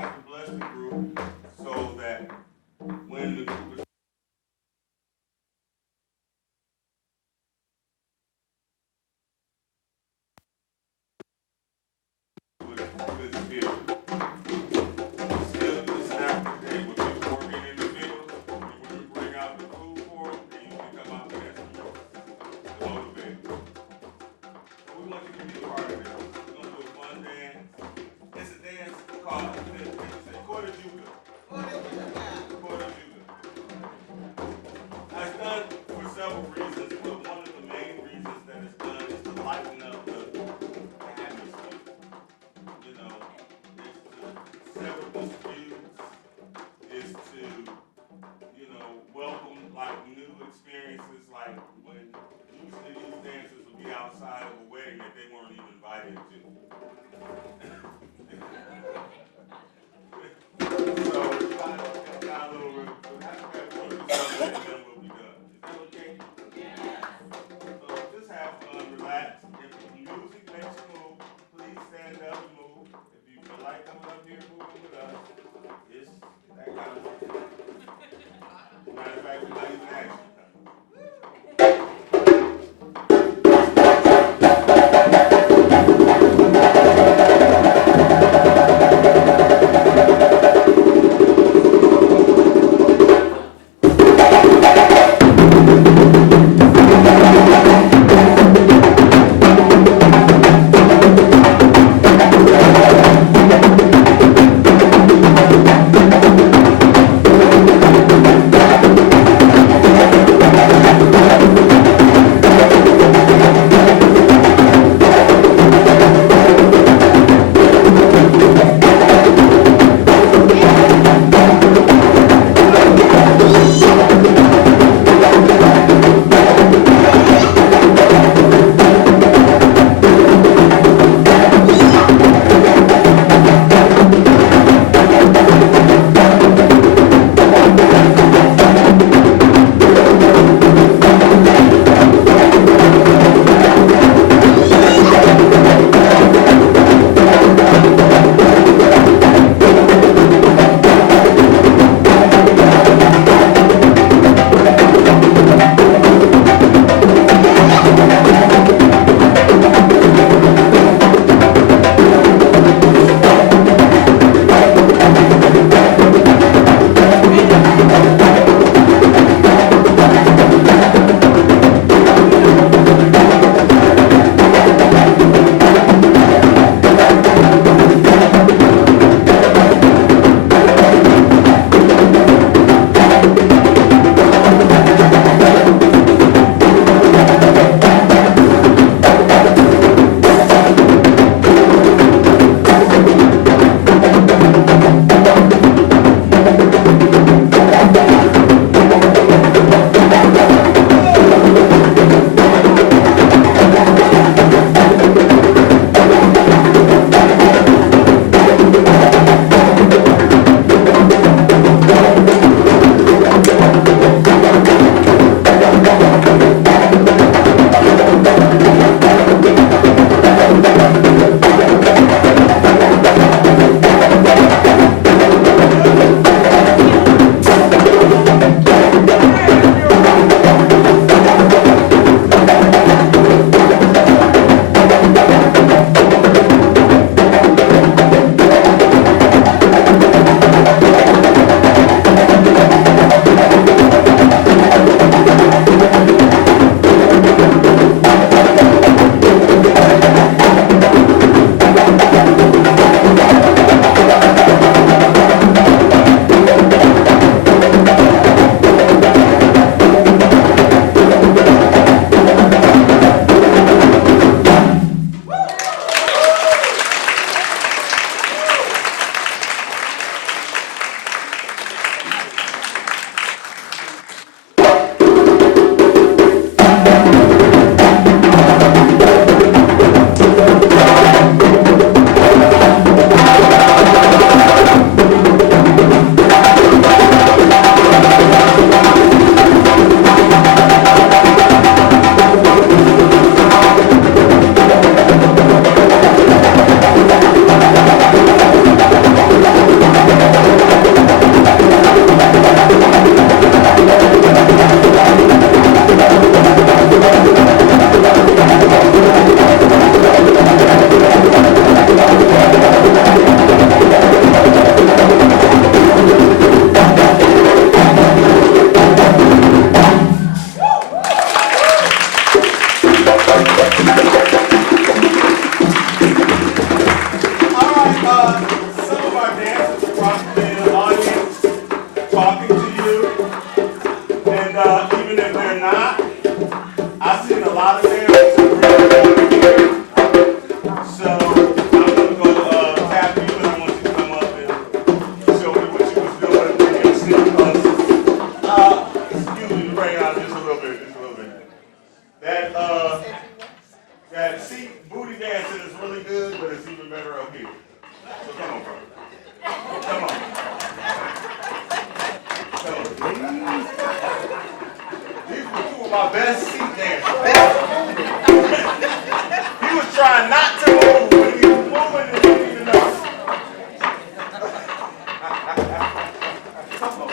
have to bless the group so that when the group is with good spirit. Still, it's an African day when people working in the field, and when we bring out the food for them, they usually come out with extra to motivate. So we want you to be a part of this. We're gonna do a fun dance. It's a dance called Quarter Juga. Quarter Juga. It's done for several reasons, but one of the main reasons that it's done is to lighten up the atmosphere. You know, it's to sever disputes, is to, you know, welcome like new experiences, like when usually these dances would be outside of a wedding that they weren't even invited to. So it's got a little room. So that's why we'll do something and then we'll be done. Is that okay? So just have fun, relax. If the music makes you move, please stand up and move. If you feel like coming up here, moving with us. Some of our dancers are probably in the audience talking to you, and even if they're not, I've seen a lot of dancers who really want to hear. So I'm gonna go tap you, and I want you to come up and show me what you was doing in your sequence. Excuse me, bring out just a little bit, That seat booty dancing is really good, but it's even better up here. So come on, brother. Come on. These were two of my best seat dancers. He was trying not to move, but he was moving and he didn't even know. Come on.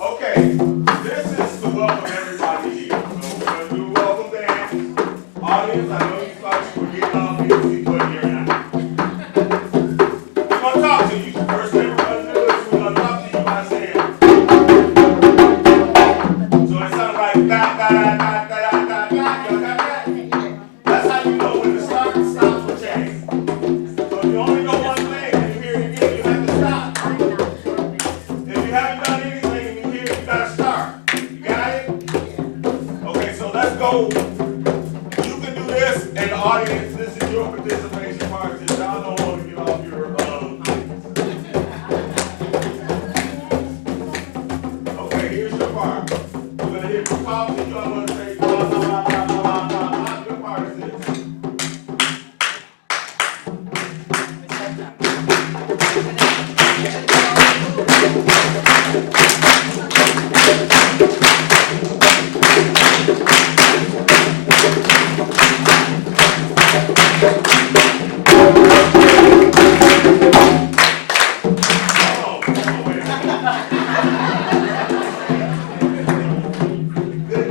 Okay, this is to welcome everybody here. So we're going to do welcome dance. Audience, I know you thought you were getting off easy, but you're not. We're going to talk to you. First thing we're going to do is we're going to talk to you by saying, so it sounds like da da da da da da da da da. That's how you know when the start and stop will change. So if you only know one thing and you hear it again, you have to stop. If you haven't done anything and you hear it, you got to start. You got it? Okay, so let's go. You can do this, and the audience, this is your participation part. Since y'all don't want to get off your Okay, here's your part. We're going to hit the pop, and y'all want to say, blah, blah, blah, blah, blah, blah, blah. Your part is this.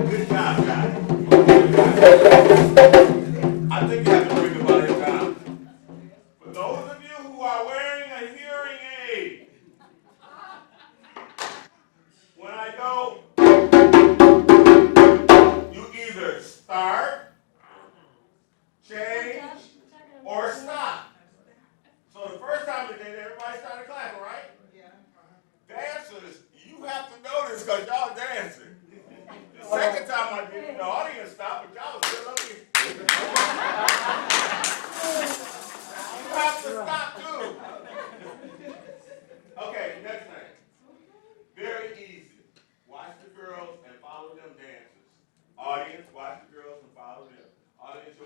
Good job, guys. I think you have to bring the body down. For those of you who are wearing a hearing aid, when I go, you either start, change, or stop. So the first time we did, everybody started clapping, right? Dancers, you have to know this because y'all dancing. The second time I did it, the audience stopped, but y'all was still up here. You have to stop too. Okay, next thing. Very easy. Watch the girls and follow them dancers. Audience, watch the girls and follow them. Audience,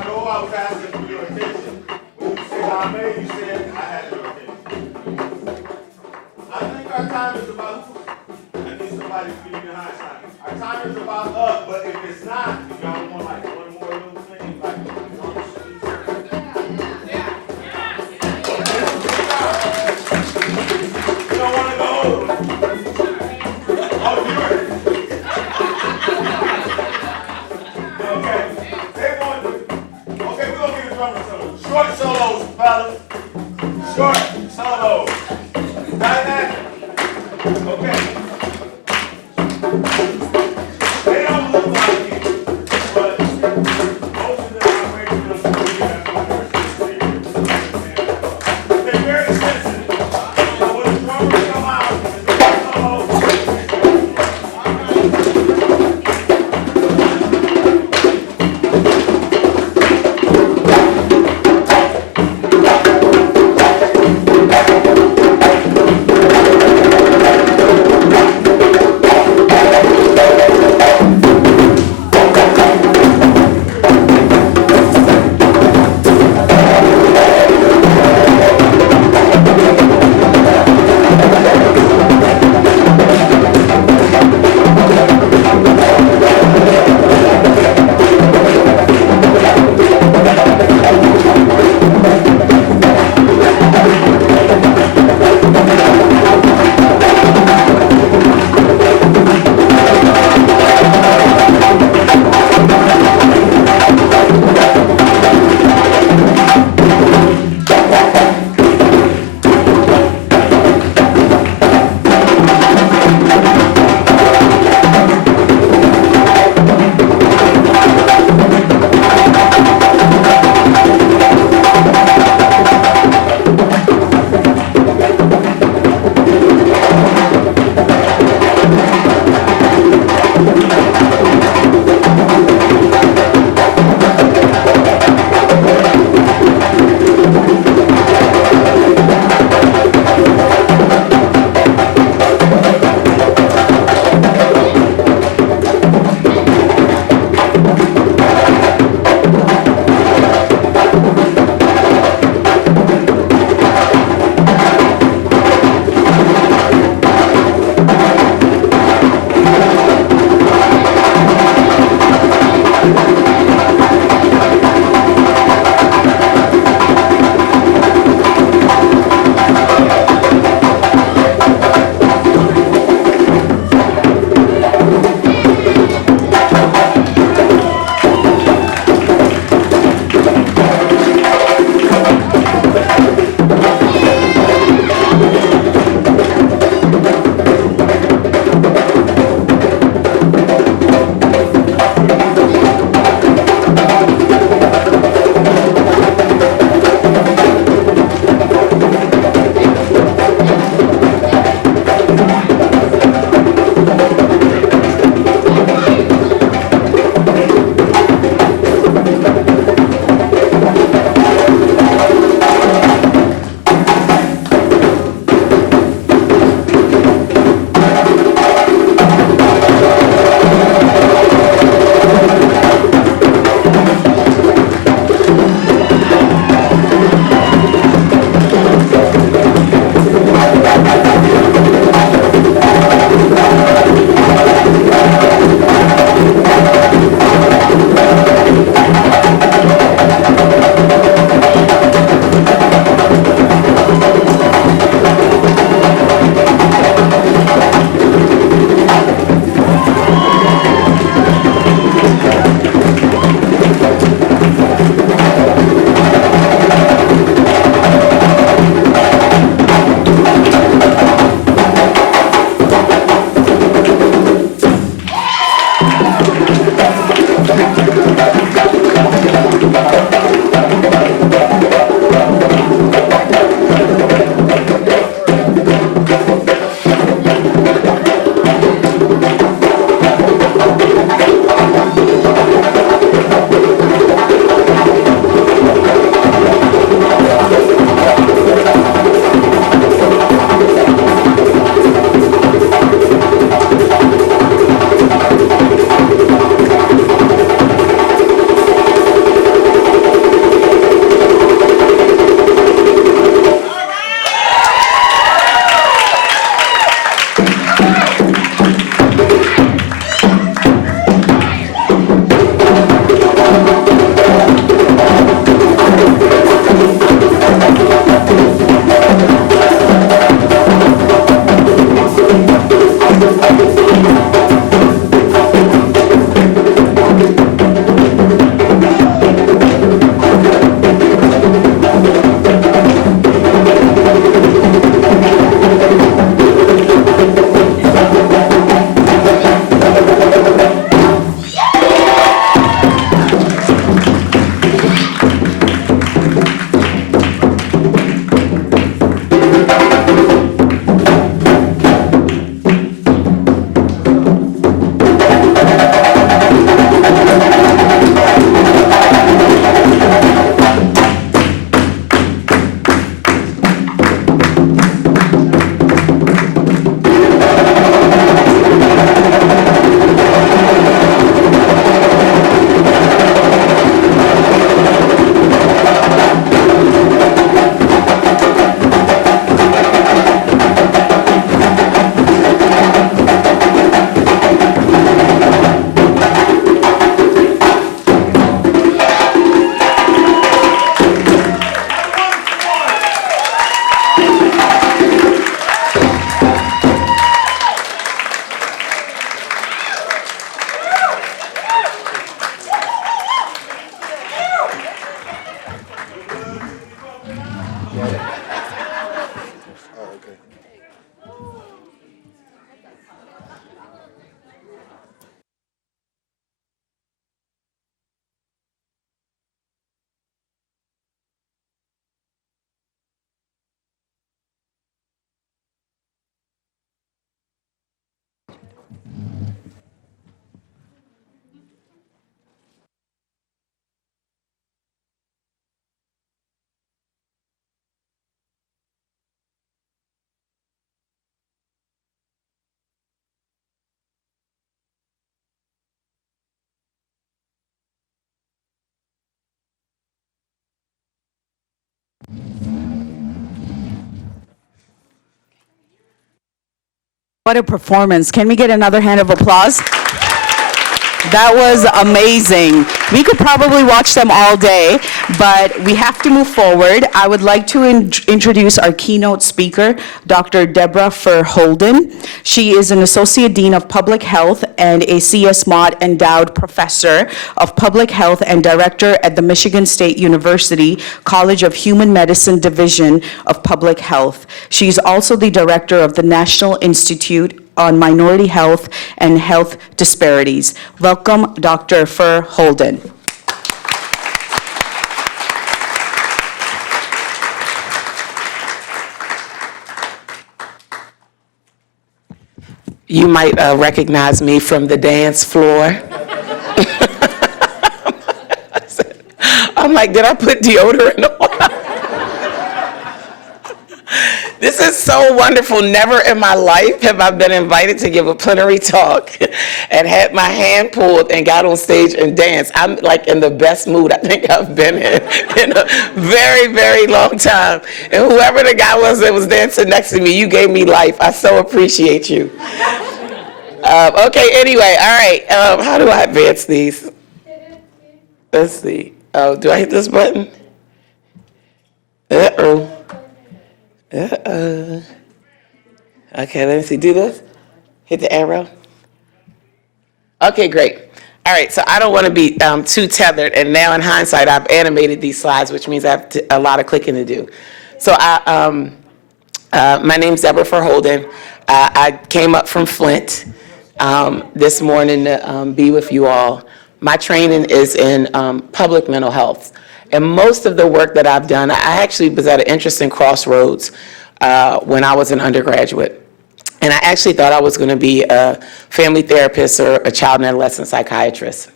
I know I was asking for your attention. When you said I made, you said I had your attention. I think our time is about. I need somebody to give me the high sign. Our time is about up, but if it's not, if y'all want like one more little thing, like drum sheet. You don't want to go over. Oh, you're. Okay. They want to. Okay, we're gonna get a drummer solo. Short solos, fellas. Short solos. Dynamic. Okay. They don't look like it, but most of them are making them believe that's what they're sincere. They're very sensitive. So when the drummers come out, and they solo, Oh, okay. What a performance. Can we get another hand of applause? That was amazing. We could probably watch them all day, but we have to move forward. I would like to introduce our keynote speaker, Dr. Deborah Furr-Holden. She is an Associate Dean of Public Health and a CS Mott Endowed Professor of Public Health and Director at the Michigan State University College of Human Medicine Division of Public Health. She's also the Director of the National Institute on Minority Health and Health Disparities. Welcome, Dr. Furr-Holden. You might recognize me from the dance floor. I'm like, did I put deodorant on? This is so wonderful. Never in my life have I been invited to give a plenary talk and had my hand pulled and got on stage and danced. I'm like in the best mood I think I've been in a very, very long time. And whoever the guy was that was dancing next to me, you gave me life. I so appreciate you. Okay, anyway, all right. How do I advance these? Let's see. Oh, do I hit this button? Uh-oh. Uh-oh. Okay, let me see. Do this. Hit the arrow. Okay, great. All right, so I don't want to be too tethered, and now in hindsight, I've animated these slides, which means I have a lot of clicking to do. So my name's Deborah Furr-Holden. I came up from Flint this morning to be with you all. My training is in public mental health. And most of the work that I've done, I actually was at an interesting crossroads when I was an undergraduate. And I actually thought I was going to be a family therapist or a child and adolescent psychiatrist.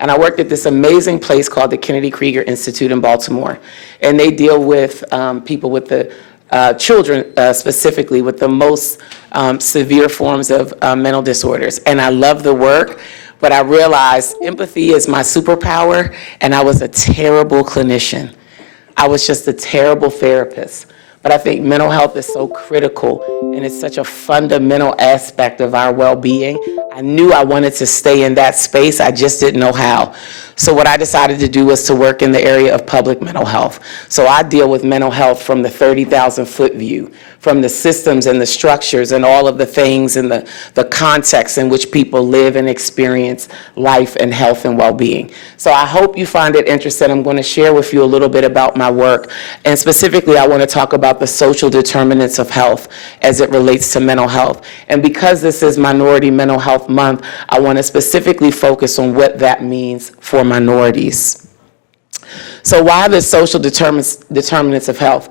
And I worked at this amazing place called the Kennedy Krieger Institute in Baltimore. And they deal with people with the children specifically with the most severe forms of mental disorders. And I love the work. But I realized empathy is my superpower, and I was a terrible clinician. I was just a terrible therapist. But I think mental health is so critical, and it's such a fundamental aspect of our well-being. I knew I wanted to stay in that space, I just didn't know how. So what I decided to do was to work in the area of public mental health. So I deal with mental health from the 30,000-foot view, from the systems and the structures and all of the things and the context in which people live and experience life and health and well-being. So I hope you find it interesting. I'm going to share with you a little bit about my work. And specifically, I want to talk about the social determinants of health as it relates to mental health. And because this is Minority Mental Health Month, I want to specifically focus on what that means for minorities. So why the social determinants of health?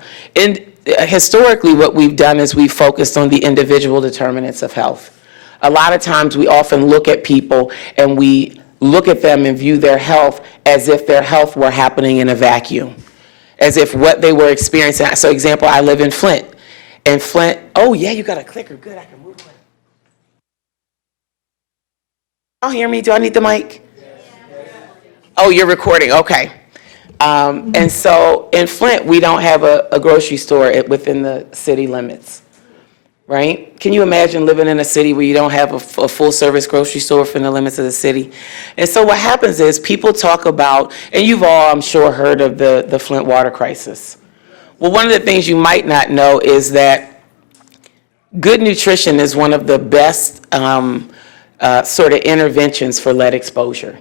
Historically, what we've done is we've focused on the individual determinants of health. A lot of times we often look at people and we look at them and view their health as if their health were happening in a vacuum, as if what they were experiencing. So example, I live in Flint. And Flint, oh yeah, you got a clicker, good, I can move on. Y'all hear me, do I need the mic? Oh, you're recording, okay. And so in Flint, we don't have a grocery store within the city limits, right? Can you imagine living in a city where you don't have a full-service grocery store within the limits of the city? And so what happens is people talk about, and you've all, I'm sure, heard of the Flint water crisis. Well, one of the things you might not know is that good nutrition is one of the best sort of interventions for lead exposure.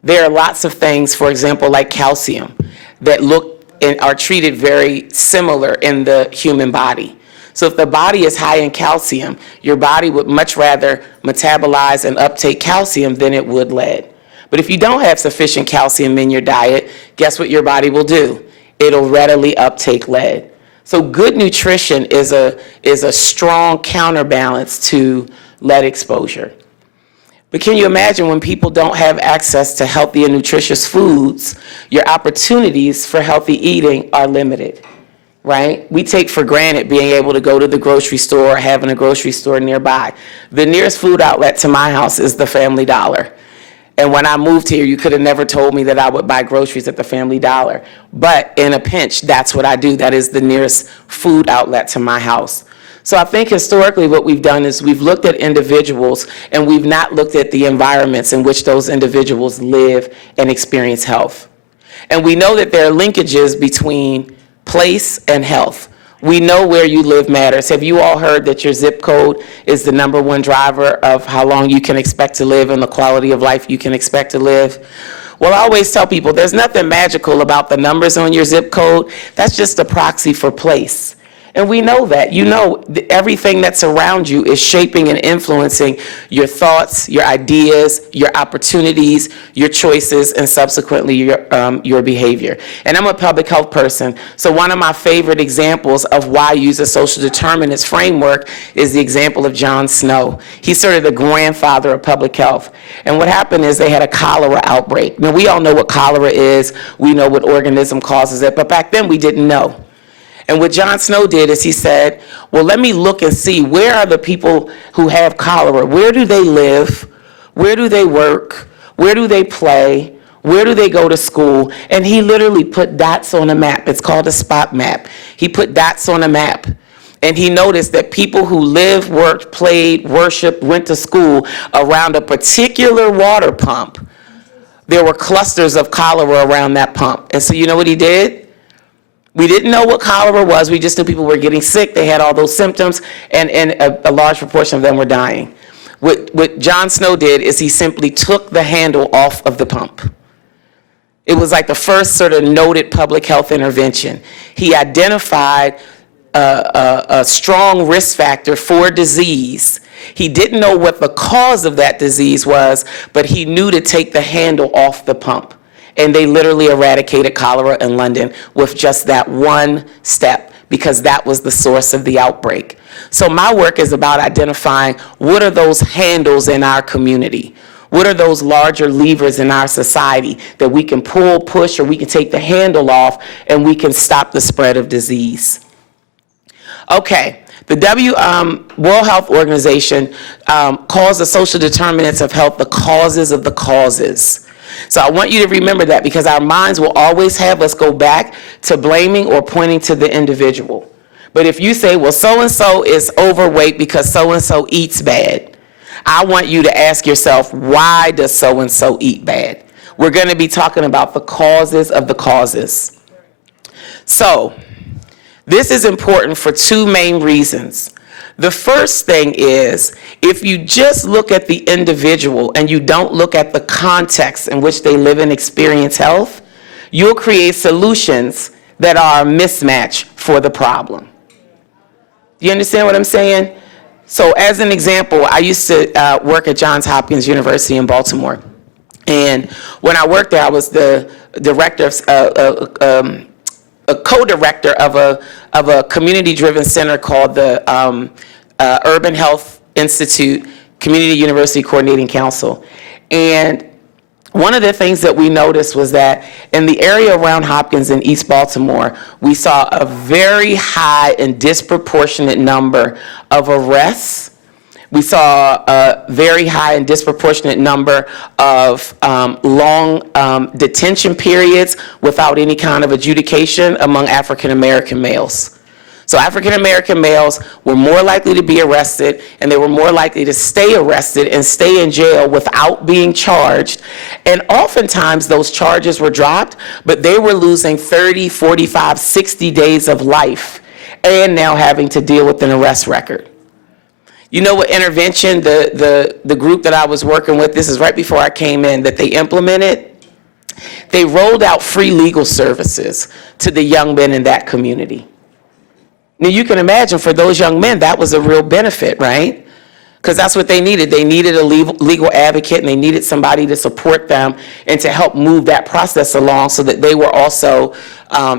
There are lots of things, for example, like calcium, that look and are treated very similar in the human body. So if the body is high in calcium, your body would much rather metabolize and uptake calcium than it would lead. But if you don't have sufficient calcium in your diet, guess what your body will do? It'll readily uptake lead. So good nutrition is a strong counterbalance to lead exposure. But can you imagine when people don't have access to healthy and nutritious foods, your opportunities for healthy eating are limited, right? We take for granted being able to go to the grocery store or having a grocery store nearby. The nearest food outlet to my house is the Family Dollar. And when I moved here, you could have never told me that I would buy groceries at the Family Dollar. But in a pinch, that's what I do. That is the nearest food outlet to my house. So I think historically what we've done is we've looked at individuals and we've not looked at the environments in which those individuals live and experience health. And we know that there are linkages between place and health. We know where you live matters. Have you all heard that your zip code is the #1 driver of how long you can expect to live and the quality of life you can expect to live? Well, I always tell people there's nothing magical about the numbers on your zip code. That's just a proxy for place. And we know that. You know, everything that's around you is shaping and influencing your thoughts, your ideas, your opportunities, your choices, and subsequently your behavior. And I'm a public health person, so one of my favorite examples of why I use a social determinants framework is the example of John Snow. He's sort of the grandfather of public health. And what happened is they had a cholera outbreak. Now, we all know what cholera is. We know what organism causes it, but back then we didn't know. And what John Snow did is he said, well, let me look and see where are the people who have cholera? Where do they live? Where do they work? Where do they play? Where do they go to school? And he literally put dots on a map. It's called a spot map. He put dots on a map. And he noticed that people who lived, worked, played, worshiped, went to school around a particular water pump, there were clusters of cholera around that pump. And so you know what he did? We didn't know what cholera was. We just knew people were getting sick. They had all those symptoms, and a large proportion of them were dying. What John Snow did is he simply took the handle off of the pump. It was like the first sort of noted public health intervention. He identified a strong risk factor for disease. He didn't know what the cause of that disease was, but he knew to take the handle off the pump. And they literally eradicated cholera in London with just that one step, because that was the source of the outbreak. So my work is about identifying what are those handles in our community? What are those larger levers in our society that we can pull, push, or we can take the handle off and we can stop the spread of disease? Okay. The World Health Organization calls the social determinants of health the causes of the causes. So I want you to remember that, because our minds will always have us go back to blaming or pointing to the individual. But if you say, well, so-and-so is overweight because so-and-so eats bad, I want you to ask yourself, why does so-and-so eat bad? We're going to be talking about the causes of the causes. So this is important for two main reasons. The first thing is, if you just look at the individual and you don't look at the context in which they live and experience health, you'll create solutions that are a mismatch for the problem. Do you understand what I'm saying? So as an example, I used to work at Johns Hopkins University in Baltimore. And when I worked there, I was the director of, a co-director of a community-driven center called the Urban Health Institute Community University Coordinating Council. And one of the things that we noticed was that in the area around Hopkins in East Baltimore, we saw a very high and disproportionate number of arrests. We saw a very high and disproportionate number of long detention periods without any kind of adjudication among African American males. So African American males were more likely to be arrested, and they were more likely to stay arrested and stay in jail without being charged. And oftentimes those charges were dropped, but they were losing 30, 45, 60 days of life and now having to deal with an arrest record. You know what intervention, the group that I was working with, this is right before I came in, that they implemented? they rolled out free legal services to the young men in that community. Now, you can imagine for those young men, that was a real benefit, right? Because that's what they needed. They needed a legal advocate, and they needed somebody to support them and to help move that process along so that they were also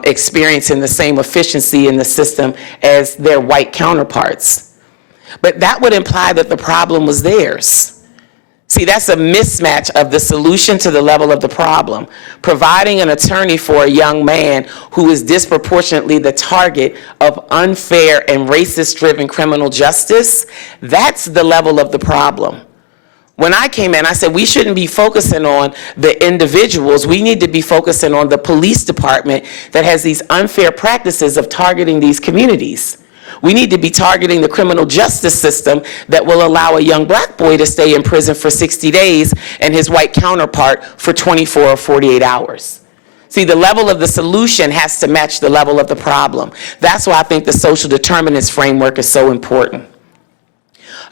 experiencing the same efficiency in the system as their white counterparts. But that would imply that the problem was theirs. See, that's a mismatch of the solution to the level of the problem. Providing an attorney for a young man who is disproportionately the target of unfair and racist-driven criminal justice, that's the level of the problem. When I came in, I said we shouldn't be focusing on the individuals. We need to be focusing on the police department that has these unfair practices of targeting these communities. We need to be targeting the criminal justice system that will allow a young black boy to stay in prison for 60 days and his white counterpart for 24 or 48 hours. See, the level of the solution has to match the level of the problem. That's why I think the social determinants framework is so important.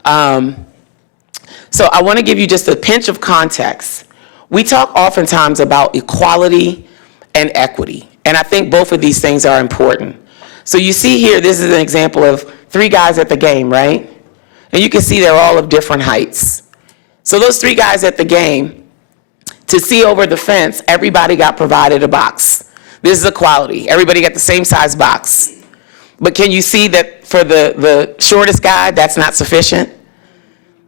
So I want to give you just a pinch of context. We talk oftentimes about equality and equity, and I think both of these things are important. So you see here, this is an example of 3 guys at the game, right? And you can see they're all of different heights. So those 3 guys at the game, to see over the fence, everybody got provided a box. This is equality. Everybody got the same size box. But can you see that for the shortest guy, that's not sufficient?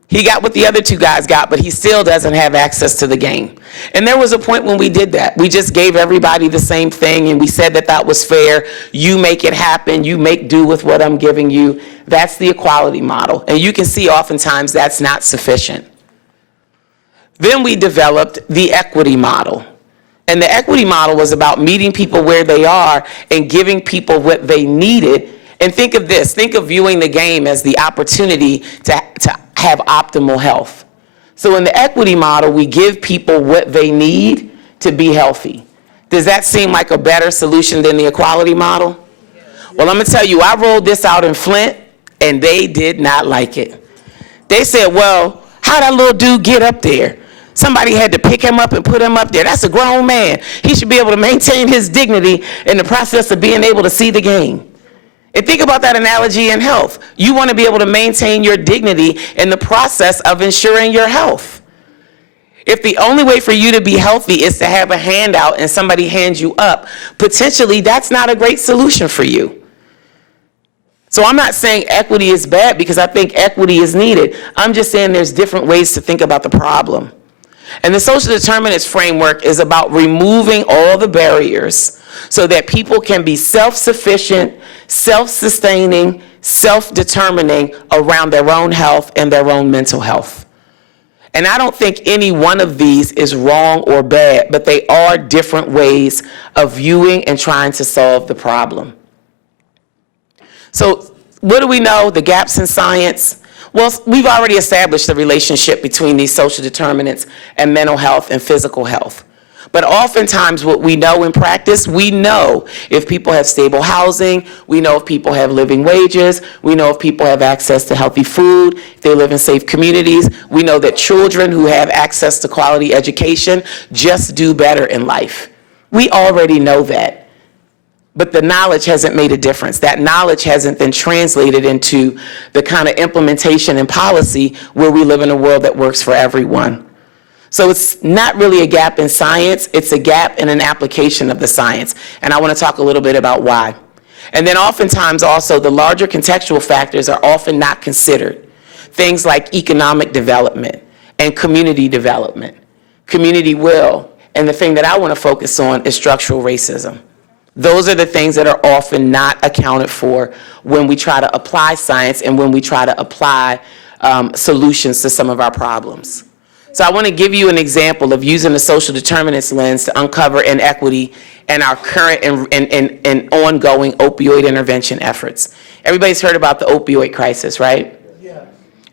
He got what the other 2 guys got, but he still doesn't have access to the game. And there was a point when we did that. We just gave everybody the same thing, and we said that that was fair. You make it happen. You make do with what I'm giving you. That's the equality model. And you can see oftentimes that's not sufficient. Then we developed the equity model. And the equity model was about meeting people where they are and giving people what they needed. And think of this, think of viewing the game as the opportunity to have optimal health. So in the equity model, we give people what they need to be healthy. Does that seem like a better solution than the equality model? Well, I'm gonna tell you, I rolled this out in Flint, and they did not like it. They said, well, how'd that little dude get up there? Somebody had to pick him up and put him up there. That's a grown man. He should be able to maintain his dignity in the process of being able to see the game. And think about that analogy in health. You want to be able to maintain your dignity in the process of ensuring your health. If the only way for you to be healthy is to have a handout and somebody hands you up, potentially that's not a great solution for you. So I'm not saying equity is bad, because I think equity is needed. I'm just saying there's different ways to think about the problem. And the social determinants framework is about removing all the barriers so that people can be self-sufficient, self-sustaining, self-determining around their own health and their own mental health. And I don't think any one of these is wrong or bad, but they are different ways of viewing and trying to solve the problem. So what do we know? The gaps in science? Well, we've already established the relationship between these social determinants and mental health and physical health. But oftentimes what we know in practice, we know if people have stable housing, we know if people have living wages, we know if people have access to healthy food, if they live in safe communities. We know that children who have access to quality education just do better in life. We already know that. But the knowledge hasn't made a difference. That knowledge hasn't been translated into the kind of implementation and policy where we live in a world that works for everyone. So it's not really a gap in science, it's a gap in an application of the science. And I want to talk a little bit about why. And then oftentimes also the larger contextual factors are often not considered. Things like economic development and community development, community will. And the thing that I want to focus on is structural racism. Those are the things that are often not accounted for when we try to apply science and when we try to apply solutions to some of our problems. So I want to give you an example of using the social determinants lens to uncover inequity in our current and ongoing opioid intervention efforts. Everybody's heard about the opioid crisis, right? Yeah.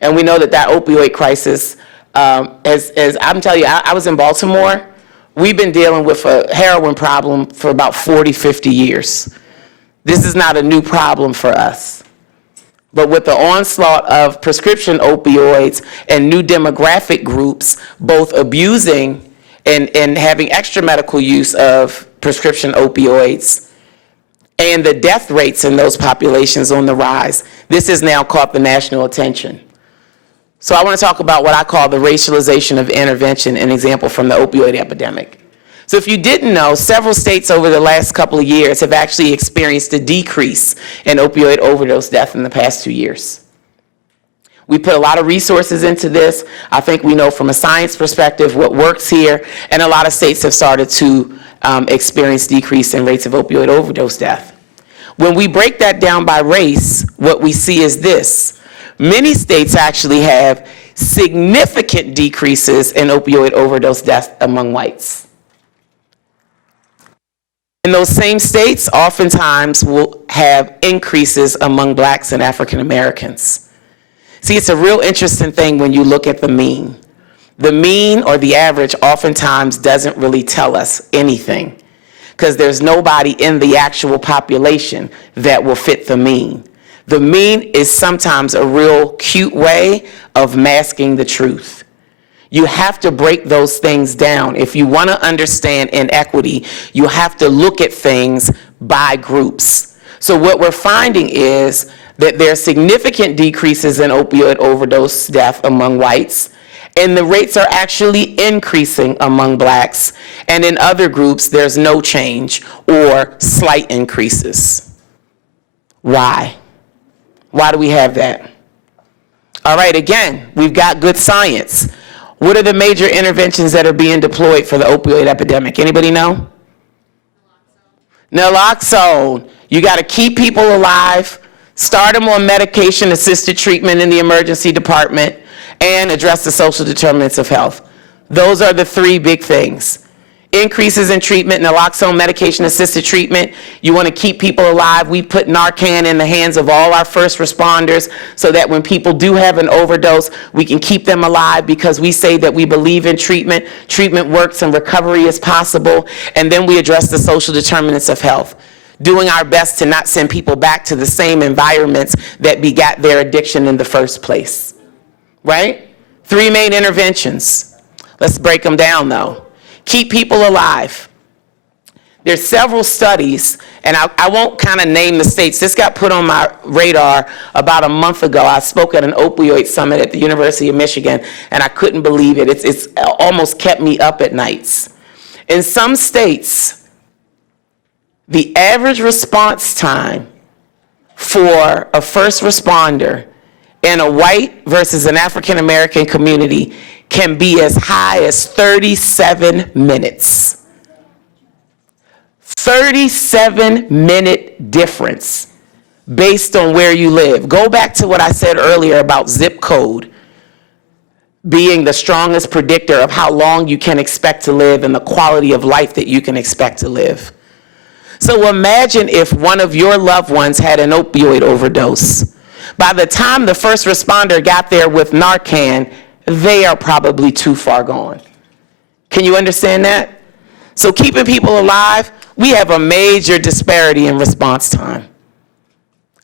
And we know that opioid crisis, as I'm telling you, I was in Baltimore. We've been dealing with a heroin problem for about 40, 50 years. This is not a new problem for us. But with the onslaught of prescription opioids and new demographic groups, both abusing and having extra medical use of prescription opioids, and the death rates in those populations on the rise, this has now caught the national attention. So I want to talk about what I call the racialization of intervention, an example from the opioid epidemic. So if you didn't know, several states over the last couple of years have actually experienced a decrease in opioid overdose death in the past 2 years. We put a lot of resources into this. I think we know from a science perspective what works here, and a lot of states have started to experience decrease in rates of opioid overdose death. When we break that down by race, what we see is this. Many states actually have significant decreases in opioid overdose death among whites. In those same states, oftentimes will have increases among blacks and African Americans. See, it's a real interesting thing when you look at the mean. The mean or the average oftentimes doesn't really tell us anything because there's nobody in the actual population that will fit the mean. The mean is sometimes a real cute way of masking the truth. You have to break those things down. If you want to understand inequity, you have to look at things by groups. So what we're finding is that there are significant decreases in opioid overdose death among whites, and the rates are actually increasing among blacks, and in other groups, there's no change or slight increases. Why? Why do we have that? All right, again, we've got good science. What are the major interventions that are being deployed for the opioid epidemic? Anybody know? Naloxone. You got to keep people alive, start them on medication-assisted treatment in the emergency department, and address the social determinants of health. Those are the three big things. Increases in treatment, naloxone, medication-assisted treatment. You want to keep people alive. We put Narcan in the hands of all our first responders so that when people do have an overdose, we can keep them alive because we say that we believe in treatment. Treatment works and recovery is possible. And then we address the social determinants of health, doing our best to not send people back to the same environments that begat their addiction in the first place. Right? Three main interventions. Let's break them down though. Keep people alive. There's several studies, and I won't kind of name the states. This got put on my radar about a month ago. I spoke at an opioid summit at the University of Michigan, and I couldn't believe it. It's almost kept me up at nights. In some states, the average response time for a first responder in a white versus an African American community can be as high as 37 minutes. 37-minute difference based on where you live. Go back to what I said earlier about zip code being the strongest predictor of how long you can expect to live and the quality of life that you can expect to live. So imagine if one of your loved ones had an opioid overdose. By the time the first responder got there with Narcan, they are probably too far gone. Can you understand that? So keeping people alive, we have a major disparity in response time.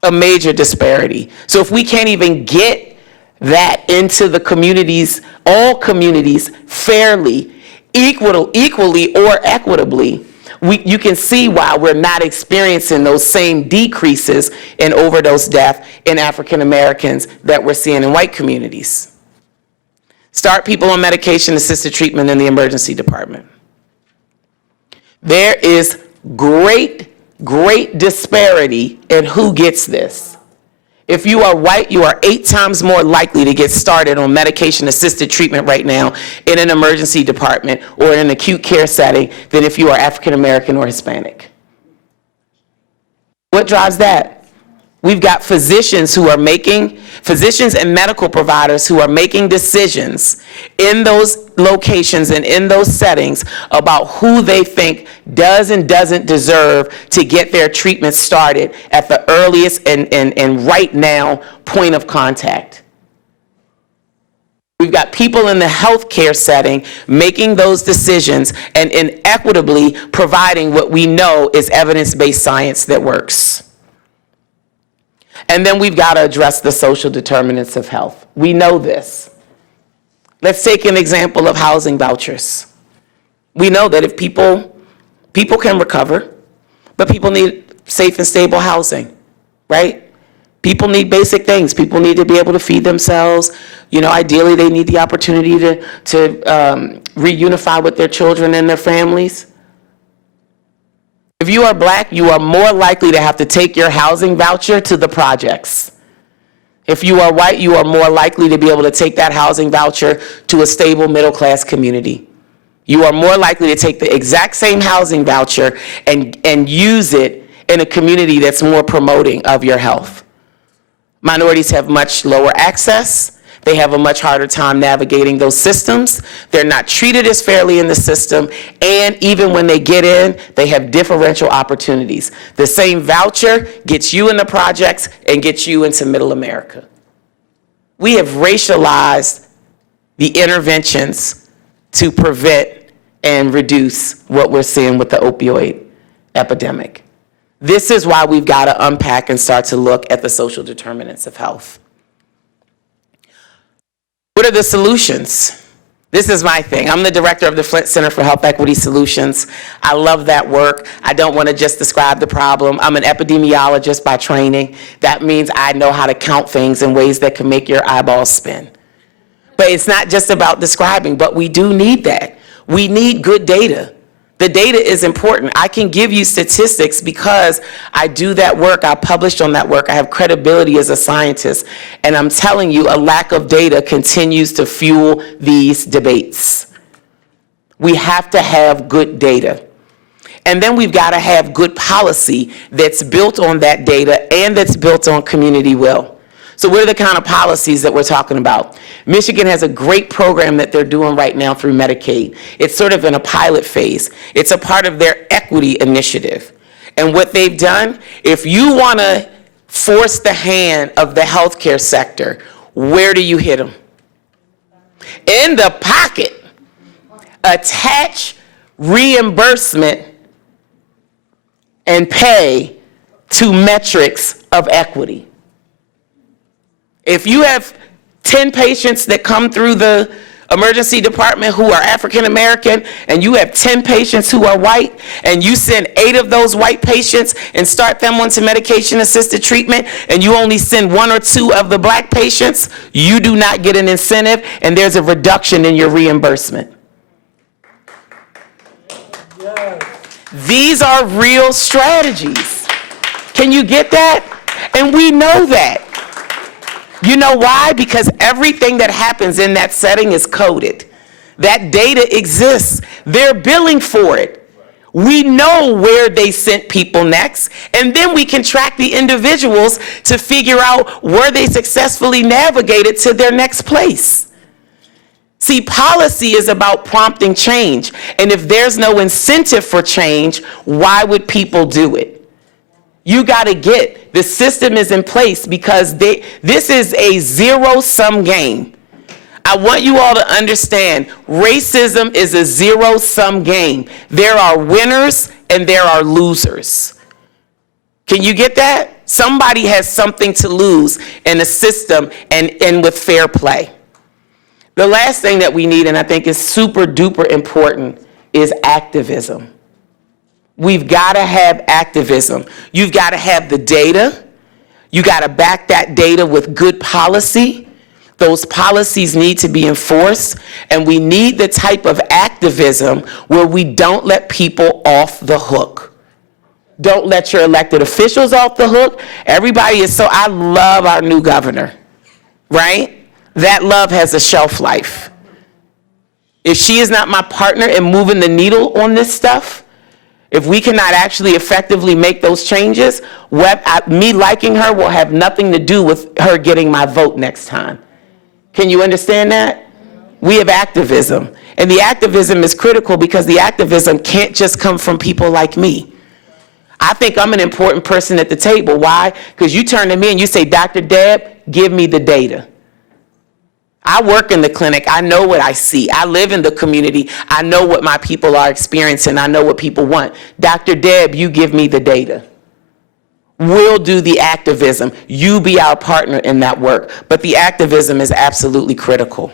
A major disparity. So if we can't even get that into the communities, all communities, fairly, equally or equitably, you can see why we're not experiencing those same decreases in overdose death in African Americans that we're seeing in white communities. Start people on medication-assisted treatment in the emergency department. There is great disparity in who gets this. If you are white, you are 8 times more likely to get started on medication-assisted treatment right now in an emergency department or in an acute care setting than if you are African American or Hispanic. What drives that? We've got physicians and medical providers who are making decisions in those locations and in those settings about who they think does and doesn't deserve to get their treatment started at the earliest and right now point of contact. We've got people in the healthcare setting making those decisions and inequitably providing what we know is evidence-based science that works. And then we've got to address the social determinants of health. We know this. Let's take an example of housing vouchers. We know that if people can recover, but people need safe and stable housing, right? People need basic things. People need to be able to feed themselves. Ideally, they need the opportunity to reunify with their children and their families. If you are Black, you are more likely to have to take your housing voucher to the projects. If you are white, you are more likely to be able to take that housing voucher to a stable middle-class community. You are more likely to take the exact same housing voucher and use it in a community that's more promoting of your health. Minorities have much lower access. They have a much harder time navigating those systems. They're not treated as fairly in the system. And even when they get in, they have differential opportunities. The same voucher gets you in the projects and gets you into middle America. We have racialized the interventions to prevent and reduce what we're seeing with the opioid epidemic. This is why we've got to unpack and start to look at the social determinants of health. What are the solutions? This is my thing. I'm the director of the Flint Center for Health Equity Solutions. I love that work. I don't want to just describe the problem. I'm an epidemiologist by training. That means I know how to count things in ways that can make your eyeballs spin. But it's not just about describing, but we do need that. We need good data. The data is important. I can give you statistics because I do that work. I published on that work. I have credibility as a scientist. And I'm telling you, a lack of data continues to fuel these debates. We have to have good data. And then we've got to have good policy that's built on that data and that's built on community will. So what are the kind of policies that we're talking about? Michigan has a great program that they're doing right now through Medicaid. It's sort of in a pilot phase. It's a part of their equity initiative. And what they've done, if you want to force the hand of the healthcare sector, where do you hit them? In the pocket. Attach reimbursement and pay to metrics of equity. If you have 10 patients that come through the emergency department who are African American, and you have 10 patients who are white, and you send 8 of those white patients and start them onto medication-assisted treatment, and you only send 1 or 2 of the Black patients, you do not get an incentive, and there's a reduction in your reimbursement. These are real strategies. Can you get that? And we know that. You know why? Because everything that happens in that setting is coded. That data exists. They're billing for it. We know where they sent people next, and then we can track the individuals to figure out where they successfully navigated to their next place. See, policy is about prompting change, and if there's no incentive for change, why would people do it? You got to get, the system is in place because this is a zero-sum game. I want you all to understand, racism is a zero-sum game. There are winners and there are losers. Can you get that? Somebody has something to lose in a system and with fair play. The last thing that we need, and I think is super duper important, is activism. We've got to have activism. You've got to have the data. You got to back that data with good policy. Those policies need to be enforced, and we need the type of activism where we don't let people off the hook. Don't let your elected officials off the hook. Everybody is I love our new governor, right? That love has a shelf life. If she is not my partner in moving the needle on this stuff, if we cannot actually effectively make those changes, me liking her will have nothing to do with her getting my vote next time. Can you understand that? We have activism. And the activism is critical because the activism can't just come from people like me. I think I'm an important person at the table. Why? Because you turn to me and you say, Dr. Deb, give me the data. I work in the clinic. I know what I see. I live in the community. I know what my people are experiencing. I know what people want. Dr. Deb, you give me the data. We'll do the activism. You be our partner in that work. But the activism is absolutely critical.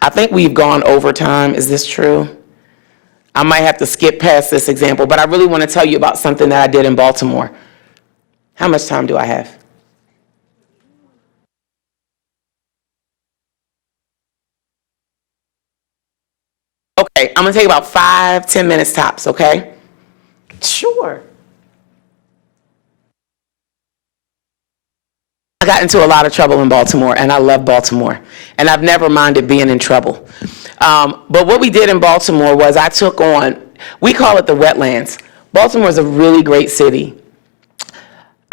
I think we've gone over time. Is this true? I might have to skip past this example, but I really want to tell you about something that I did in Baltimore. How much time do I have? Okay, I'm gonna take about 5-10 minutes tops, okay? Sure. I got into a lot of trouble in Baltimore, and I love Baltimore, and I've never minded being in trouble. But what we did in Baltimore was I took on, we call it the wetlands. Baltimore is a really great city.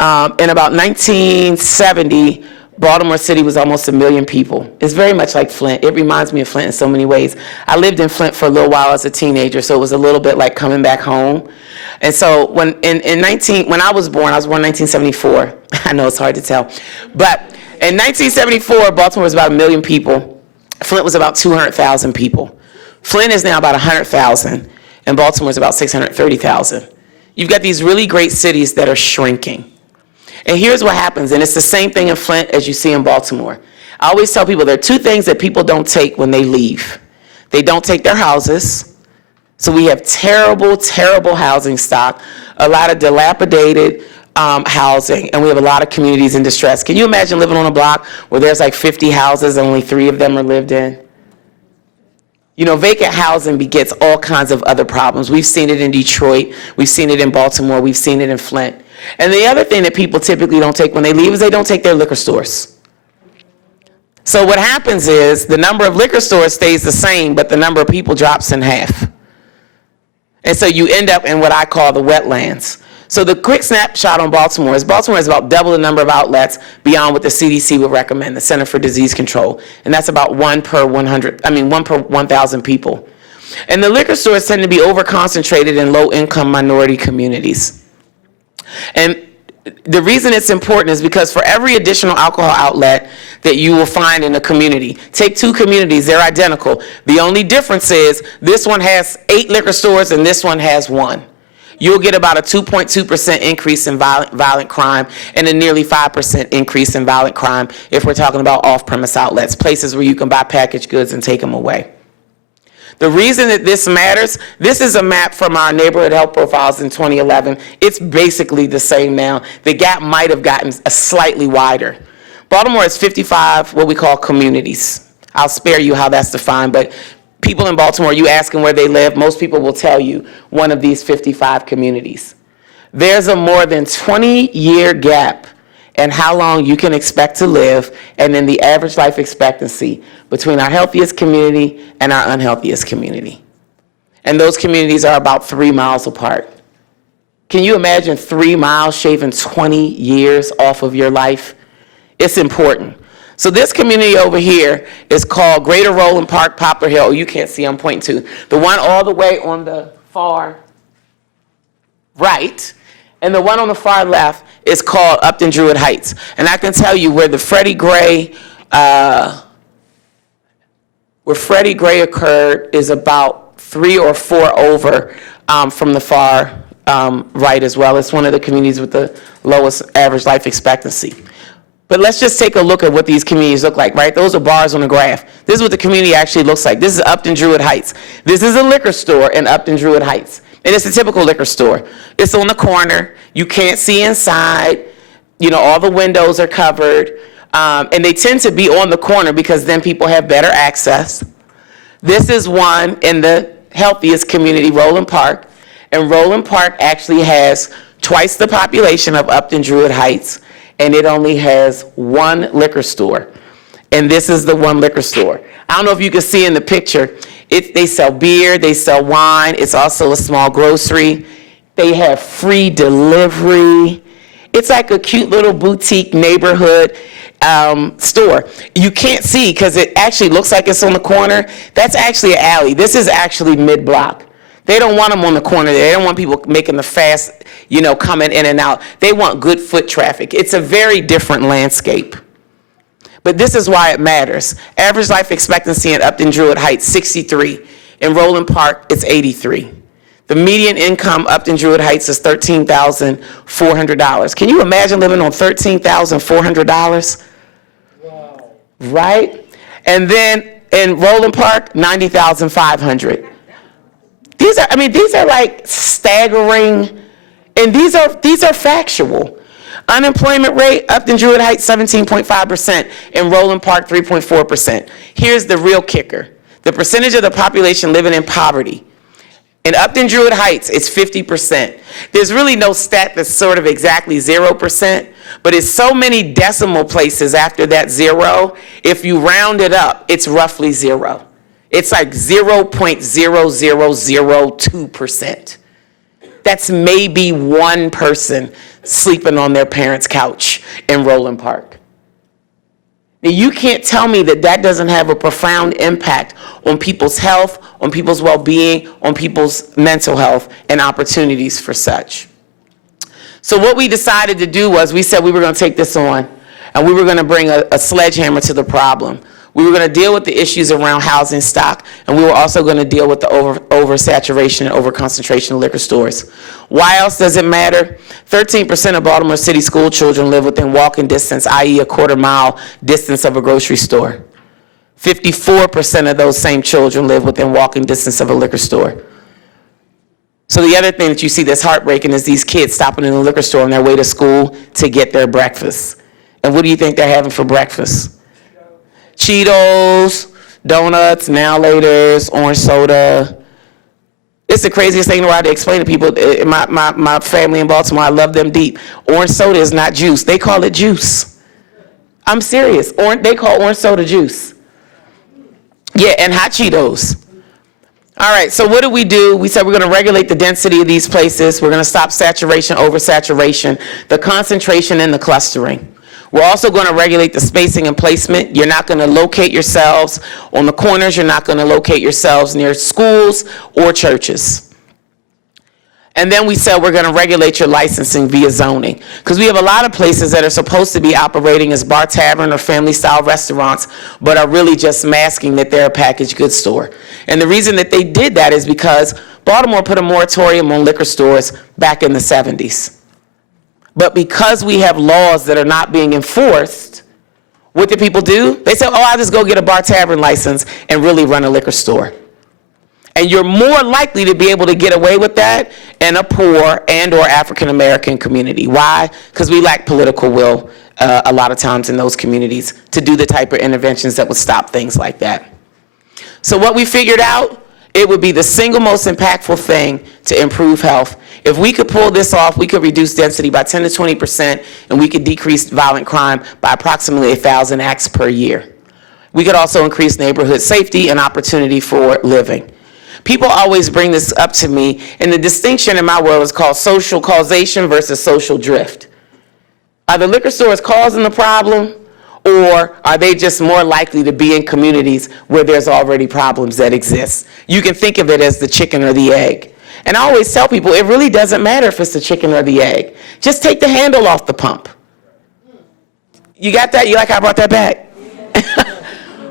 In about 1970, Baltimore City was almost 1 million people. It's very much like Flint. It reminds me of Flint in so many ways. I lived in Flint for a little while as a teenager, so it was a little bit like coming back home. And so when I was born in 1974. I know it's hard to tell, but in 1974, Baltimore was about 1 million people. Flint was about 200,000 people. Flint is now about 100,000, and Baltimore is about 630,000. You've got these really great cities that are shrinking. And here's what happens, and it's the same thing in Flint as you see in Baltimore. I always tell people there are two things that people don't take when they leave. They don't take their houses. So we have terrible, terrible housing stock, a lot of dilapidated housing, and we have a lot of communities in distress. Can you imagine living on a block where there's like 50 houses and only 3 of them are lived in? You know, vacant housing begets all kinds of other problems. We've seen it in Detroit, we've seen it in Baltimore, we've seen it in Flint. And the other thing that people typically don't take when they leave is they don't take their liquor stores. So what happens is the number of liquor stores stays the same, but the number of people drops in half. And so you end up in what I call the wetlands. So the quick snapshot on Baltimore is about double the number of outlets beyond what the CDC would recommend, the Center for Disease Control. And that's about 1 per 1,000 people. And the liquor stores tend to be over-concentrated in low-income minority communities. And the reason it's important is because for every additional alcohol outlet that you will find in a community, take 2 communities, they're identical. The only difference is this one has 8 liquor stores and this one has 1. You'll get about a 2.2% increase in violent crime and a nearly 5% increase in violent crime if we're talking about off-premise outlets, places where you can buy packaged goods and take them away. The reason that this matters, this is a map from our neighborhood health profiles in 2011. It's basically the same now. The gap might have gotten slightly wider. Baltimore has 55 what we call communities. I'll spare you how that's defined, but people in Baltimore, you ask them where they live, most people will tell you one of these 55 communities. There's a more than 20-year gap in how long you can expect to live and in the average life expectancy between our healthiest community and our unhealthiest community. And those communities are about 3 miles apart. Can you imagine 3 miles shaving 20 years off of your life? It's important. So this community over here is called Greater Roland Park, Poplar Hill. Oh, you can't see, I'm pointing to. The one all the way on the far right, and the one on the far left is called Upton Druid Heights. And I can tell you where the Freddie Gray occurred is about 3 or 4 over from the far right as well. It's one of the communities with the lowest average life expectancy. But let's just take a look at what these communities look like, right? Those are bars on the graph. This is what the community actually looks like. This is Upton Druid Heights. This is a liquor store in Upton Druid Heights. And it's a typical liquor store. It's on the corner. You can't see inside. You know, all the windows are covered. And they tend to be on the corner because then people have better access. This is one in the healthiest community, Roland Park. And Roland Park actually has twice the population of Upton Druid Heights, and it only has 1 liquor store. And this is the 1 liquor store. I don't know if you can see in the picture, they sell beer, they sell wine, it's also a small grocery. They have free delivery. It's like a cute little boutique neighborhood store. You can't see because it actually looks like it's on the corner. That's actually an alley. This is actually mid-block. They don't want them on the corner. They don't want people making the fast, you know, coming in and out. They want good foot traffic. It's a very different landscape. But this is why it matters. Average life expectancy in Upton Druid Heights, 63. In Roland Park, it's 83. The median income Upton Druid Heights is $13,400. Can you imagine living on $13,400? Wow. Right? And then in Roland Park, $90,500. These are like staggering, and these are factual. Unemployment rate, Upton Druid Heights, 17.5%, and Roland Park, 3.4%. Here's the real kicker. The percentage of the population living in poverty. In Upton Druid Heights, it's 50%. There's really no stat that's sort of exactly 0%, but it's so many decimal places after that zero, if you round it up, it's roughly zero. It's like 0.0002%. That's maybe one person sleeping on their parents' couch in Roland Park. Now, you can't tell me that that doesn't have a profound impact on people's health, on people's well-being, on people's mental health, and opportunities for such. So what we decided to do was we said we were going to take this on, and we were going to bring a sledgehammer to the problem. We were going to deal with the issues around housing stock, and we were also going to deal with the oversaturation and overconcentration of liquor stores. Why else does it matter? 13% of Baltimore City school children live within walking distance, i.e. a quarter-mile distance of a grocery store. 54% of those same children live within walking distance of a liquor store. So the other thing that you see that's heartbreaking is these kids stopping in the liquor store on their way to school to get their breakfast. And what do you think they're having for breakfast? Cheetos, donuts, now laters, orange soda. It's the craziest thing in the world to explain to people. My family in Baltimore, I love them deep. Orange soda is not juice. They call it juice. I'm serious. They call orange soda juice. Yeah, and hot Cheetos. All right, so what did we do? We said we're going to regulate the density of these places. We're going to stop saturation, oversaturation, the concentration, and the clustering. We're also going to regulate the spacing and placement. You're not going to locate yourselves on the corners. You're not going to locate yourselves near schools or churches. And then we said we're going to regulate your licensing via zoning, because we have a lot of places that are supposed to be operating as bar, tavern, or family-style restaurants, but are really just masking that they're a packaged goods store. And the reason that they did that is because Baltimore put a moratorium on liquor stores back in the 70s. But because we have laws that are not being enforced, what do people do? They say, oh, I'll just go get a bar tavern license and really run a liquor store. And you're more likely to be able to get away with that in a poor and or African-American community. Why? Because we lack political will a lot of times in those communities to do the type of interventions that would stop things like that. So what we figured out, it would be the single most impactful thing to improve health. If we could pull this off, we could reduce density by 10 to 20%, and we could decrease violent crime by approximately 1,000 acts per year. We could also increase neighborhood safety and opportunity for living. People always bring this up to me, and the distinction in my world is called social causation versus social drift. Are the liquor stores causing the problem, or are they just more likely to be in communities where there's already problems that exist? You can think of it as the chicken or the egg. And I always tell people, it really doesn't matter if it's the chicken or the egg. Just take the handle off the pump. You got that? You like how I brought that back?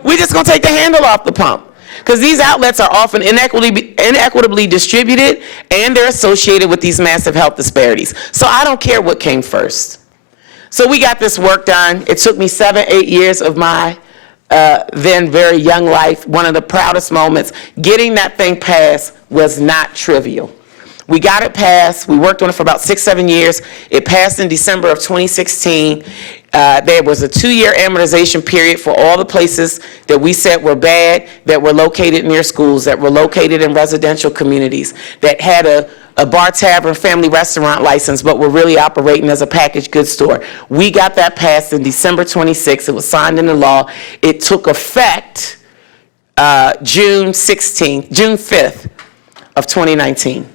We're just going to take the handle off the pump. Because these outlets are often inequitably distributed, and they're associated with these massive health disparities. So I don't care what came first. So we got this work done. It took me 7-8 years of my then very young life. One of the proudest moments. Getting that thing passed was not trivial. We got it passed. We worked on it for about 6-7 years. It passed in December of 2016. There was a 2-year amortization period for all the places that we said were bad, that were located near schools, that were located in residential communities, that had a bar, tavern, family restaurant license, but were really operating as a packaged goods store. We got that passed in December 26th. It was signed into law. It took effect June 5th of 2019.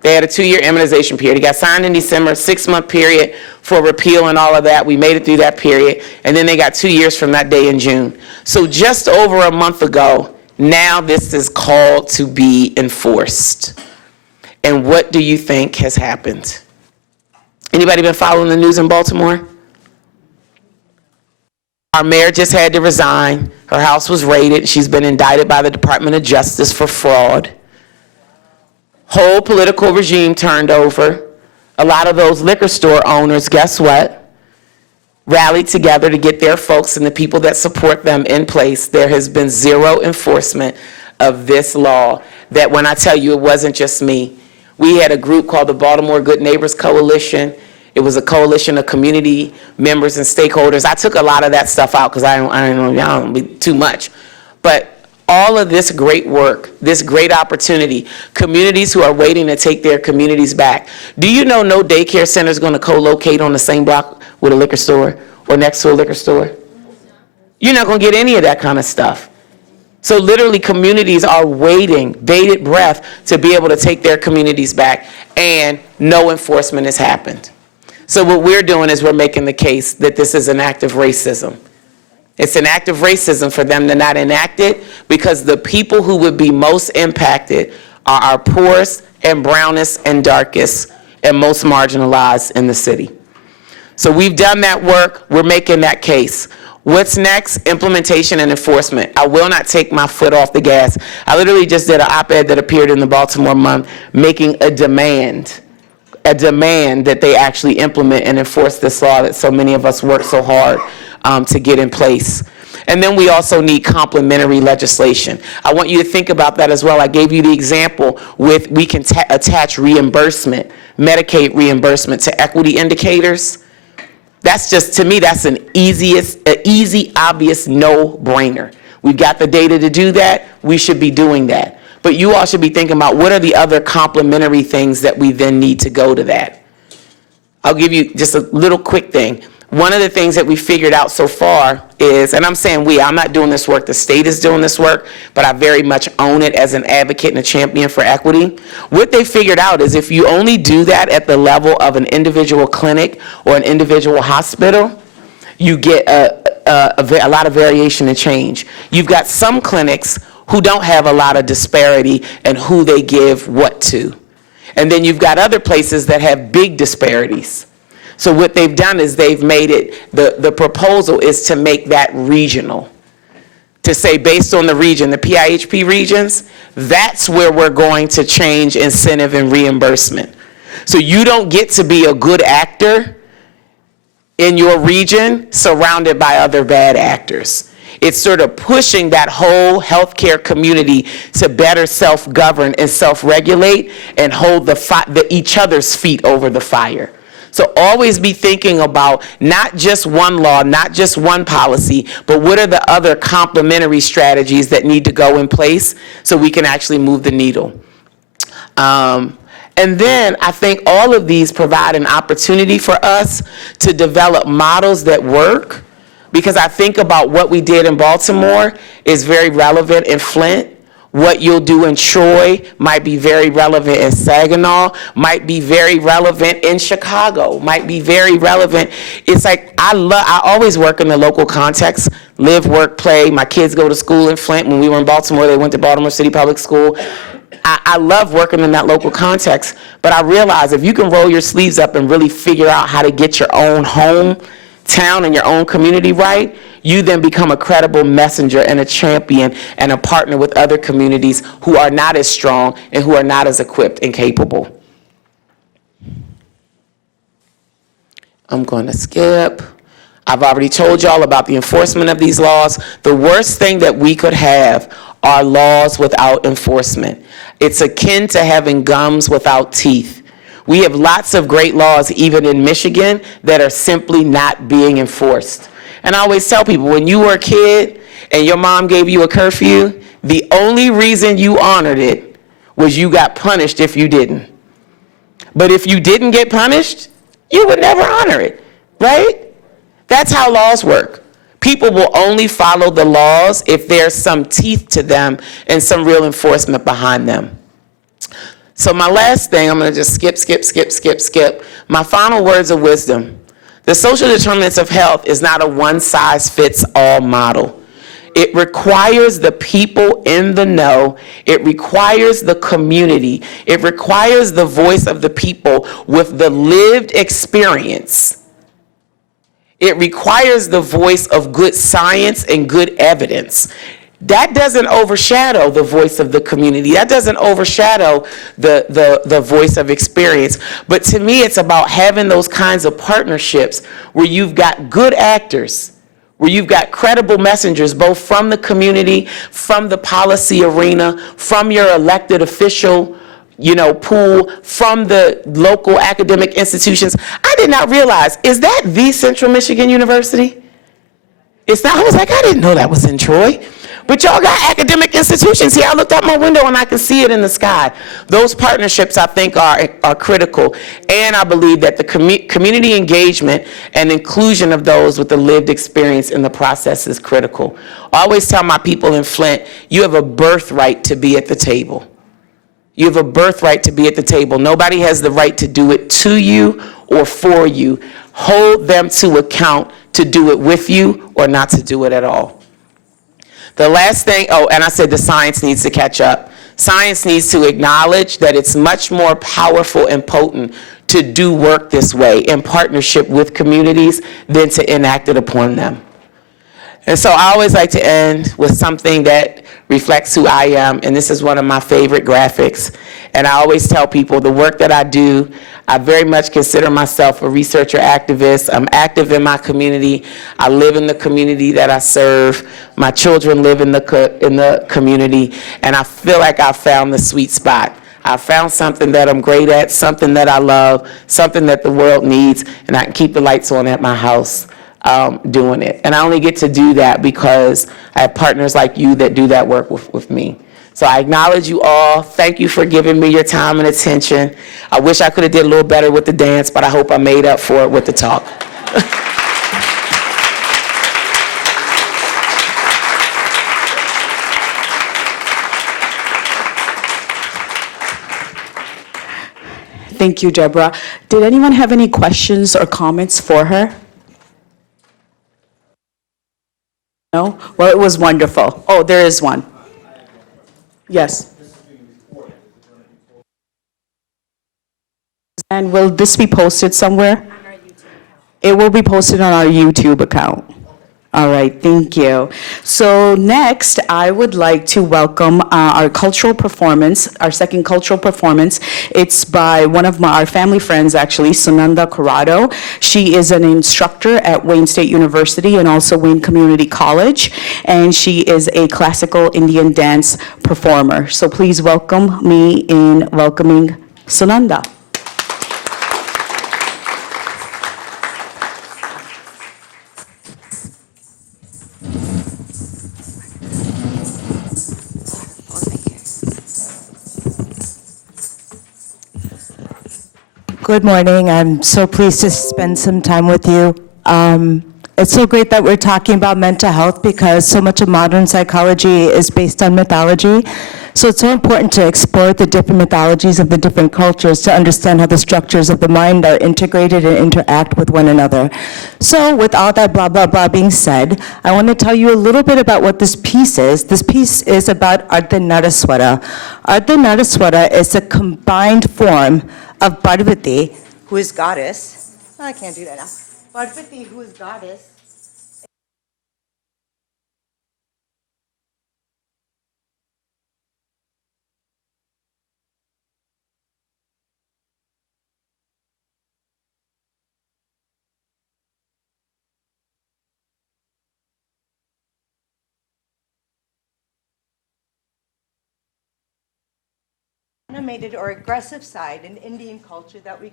They had a 2-year immunization period. It got signed in December, 6-month period for repeal and all of that. We made it through that period. And then they got 2 years from that day in June. So just over a month ago, now this is called to be enforced. And what do you think has happened? Anybody been following the news in Baltimore? Our mayor just had to resign. Her house was raided. She's been indicted by the Department of Justice for fraud. Whole political regime turned over. A lot of those liquor store owners, guess what? Rallied together to get their folks and the people that support them in place. There has been zero enforcement of this law that when I tell you it wasn't just me, we had a group called the Baltimore Good Neighbors Coalition. It was a coalition of community members and stakeholders. I took a lot of that stuff out because I don't know, be too much. But all of this great work, this great opportunity, communities who are waiting to take their communities back. Do you know no daycare center is going to co-locate on the same block with a liquor store or next to a liquor store? You're not going to get any of that kind of stuff. So literally communities are waiting, bated breath, to be able to take their communities back, and no enforcement has happened. So what we're doing is we're making the case that this is an act of racism. It's an act of racism for them to not enact it because the people who would be most impacted are our poorest and brownest and darkest and most marginalized in the city. So we've done that work. We're making that case. What's next? Implementation and enforcement. I will not take my foot off the gas. I literally just did an op-ed that appeared in the Baltimore Month making a demand that they actually implement and enforce this law that so many of us work so hard to get in place. And then we also need complementary legislation. I want you to think about that as well. I gave you the example with we can attach reimbursement, Medicaid reimbursement to equity indicators. That's just, to me, that's an easy, obvious no-brainer. We've got the data to do that. We should be doing that. But you all should be thinking about what are the other complementary things that we then need to go to that. I'll give you just a little quick thing. One of the things that we figured out so far is, and I'm saying we, I'm not doing this work, the state is doing this work, but I very much own it as an advocate and a champion for equity. What they figured out is if you only do that at the level of an individual clinic or an individual hospital, you get a lot of variation and change. You've got some clinics who don't have a lot of disparity in who they give what to. And then you've got other places that have big disparities. So what they've done is they've made it, the proposal is to make that regional. To say based on the region, the PIHP regions, that's where we're going to change incentive and reimbursement. So you don't get to be a good actor in your region surrounded by other bad actors. It's sort of pushing that whole healthcare community to better self-govern and self-regulate and hold each other's feet over the fire. So always be thinking about not just one law, not just one policy, but what are the other complementary strategies that need to go in place so we can actually move the needle. And then I think all of these provide an opportunity for us to develop models that work, because I think about what we did in Baltimore is very relevant in Flint. What you'll do in Troy might be very relevant in Saginaw, might be very relevant in Chicago, might be very relevant. It's like, I always work in the local context, live, work, play. My kids go to school in Flint. When we were in Baltimore, they went to Baltimore City Public School. I love working in that local context, but I realize if you can roll your sleeves up and really figure out how to get your own home, town, and your own community right, you then become a credible messenger and a champion and a partner with other communities who are not as strong and who are not as equipped and capable. I'm going to skip. I've already told y'all about the enforcement of these laws. The worst thing that we could have are laws without enforcement. It's akin to having gums without teeth. We have lots of great laws, even in Michigan, that are simply not being enforced. And I always tell people, when you were a kid and your mom gave you a curfew, the only reason you honored it was you got punished if you didn't. But if you didn't get punished, you would never honor it, right? That's how laws work. People will only follow the laws if there's some teeth to them and some real enforcement behind them. So my last thing, I'm going to just skip. My final words of wisdom. The social determinants of health is not a one-size-fits-all model. It requires the people in the know. It requires the community. It requires the voice of the people with the lived experience. It requires the voice of good science and good evidence. That doesn't overshadow the voice of the community. That doesn't overshadow the voice of experience. But to me, it's about having those kinds of partnerships where you've got good actors, where you've got credible messengers, both from the community, from the policy arena, from your elected official, pool, from the local academic institutions. I did not realize, is that the Central Michigan University? It's not, I was like, I didn't know that was in Troy. But y'all got academic institutions here. I looked out my window and I can see it in the sky. Those partnerships, I think, are critical. And I believe that the community engagement and inclusion of those with the lived experience in the process is critical. I always tell my people in Flint, you have a birthright to be at the table. You have a birthright to be at the table. Nobody has the right to do it to you or for you. Hold them to account to do it with you or not to do it at all. The last thing, and I said the science needs to catch up. Science needs to acknowledge that it's much more powerful and potent to do work this way in partnership with communities than to enact it upon them. And so I always like to end with something that reflects who I am, and this is one of my favorite graphics. And I always tell people the work that I do, I very much consider myself a researcher activist. I'm active in my community. I live in the community that I serve. My children live in the community, and I feel like I found the sweet spot. I found something that I'm great at, something that I love, something that the world needs, and I can keep the lights on at my house. Doing it. And I only get to do that because I have partners like you that do that work with me. So I acknowledge you all. Thank you for giving me your time and attention. I wish I could have did a little better with the dance, but I hope I made up for it with the talk. Thank you, Deborah. Did anyone have any questions or comments for her? No? Well, it was wonderful. Oh, there is one. Yes. And will this be posted somewhere? It will be posted on our YouTube account. All right, thank you. So next, I would like to welcome our cultural performance, our second cultural performance. It's by one of our family friends, actually, Sunanda Corrado. She is an instructor at Wayne State University and also Wayne Community College, and she is a classical Indian dance performer. So please welcome me in welcoming Sunanda. Good morning. I'm so pleased to spend some time with you. It's so great that we're talking about mental health because so much of modern psychology is based on mythology. So it's so important to explore the different mythologies of the different cultures to understand how the structures of the mind are integrated and interact with one another. So with all that blah, blah, blah being said, I want to tell you a little bit about what this piece is. This piece is about Ardhanaraswara. Ardhanaraswara is a combined form of Parvati, who is goddess. I can't do that now. Parvati, who is goddess. Animated or aggressive side in Indian culture that we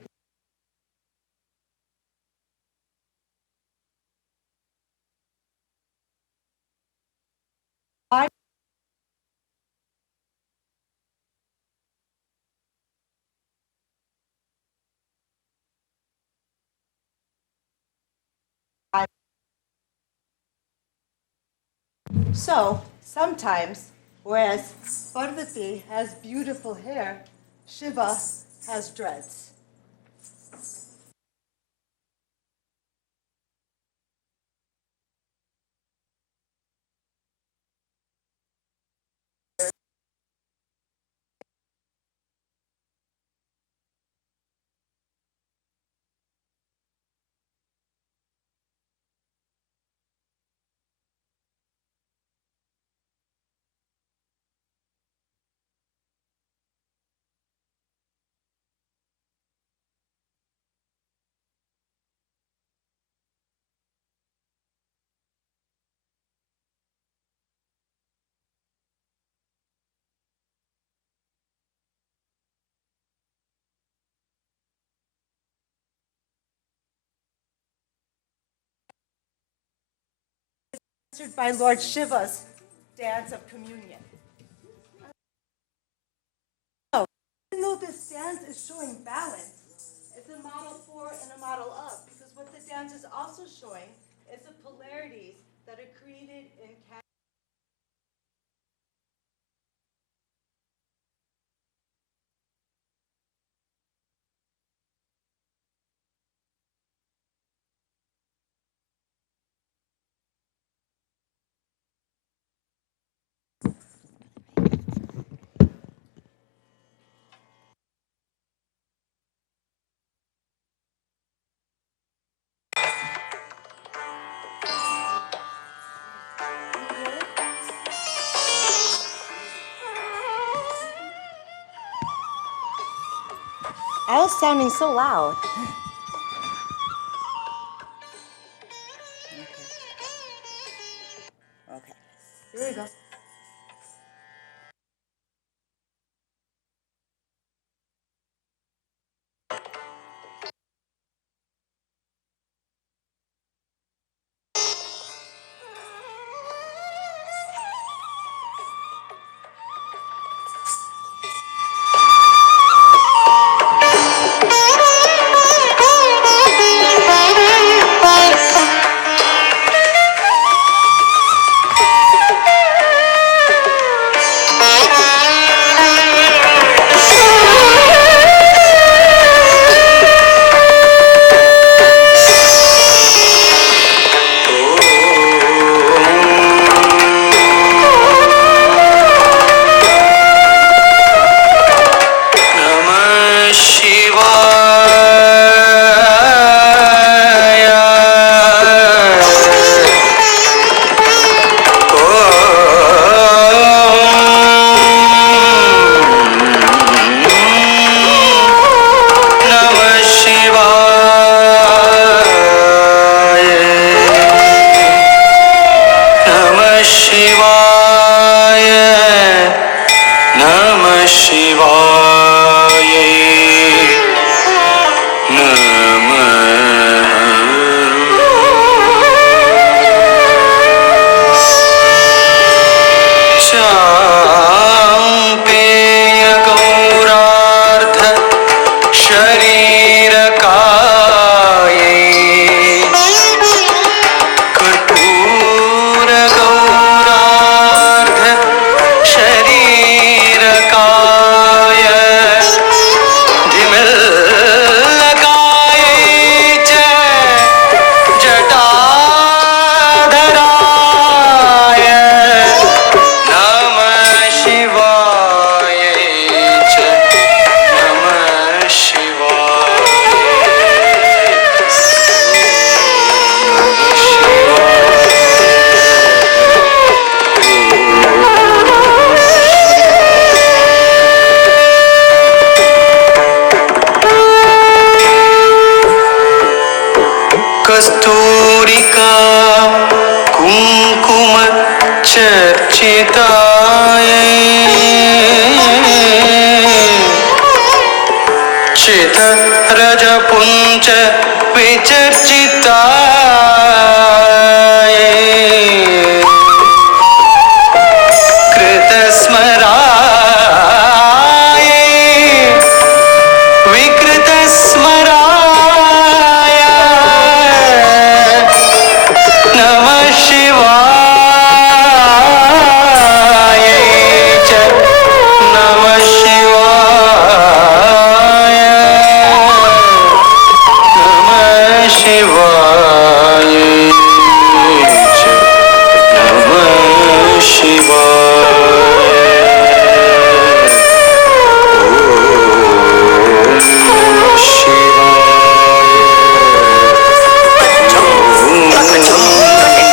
So sometimes, whereas Parvati has beautiful hair, Shiva has dreads. answered by Lord Shiva's dance of communion. So, even though this dance is showing balance, it's a model for and a model of, because what the dance is also showing is the polarities that are created in I was sounding so loud. Okay. Here we go. Kasturika कुंकुम चर्चिताय चित रजपुंज विचर्चिताय कृतस्मराय विकृतस्मराय नमः शिवाय च नमः शिवाय नमः शिवाय च नमः शिवाय ओम शिवाय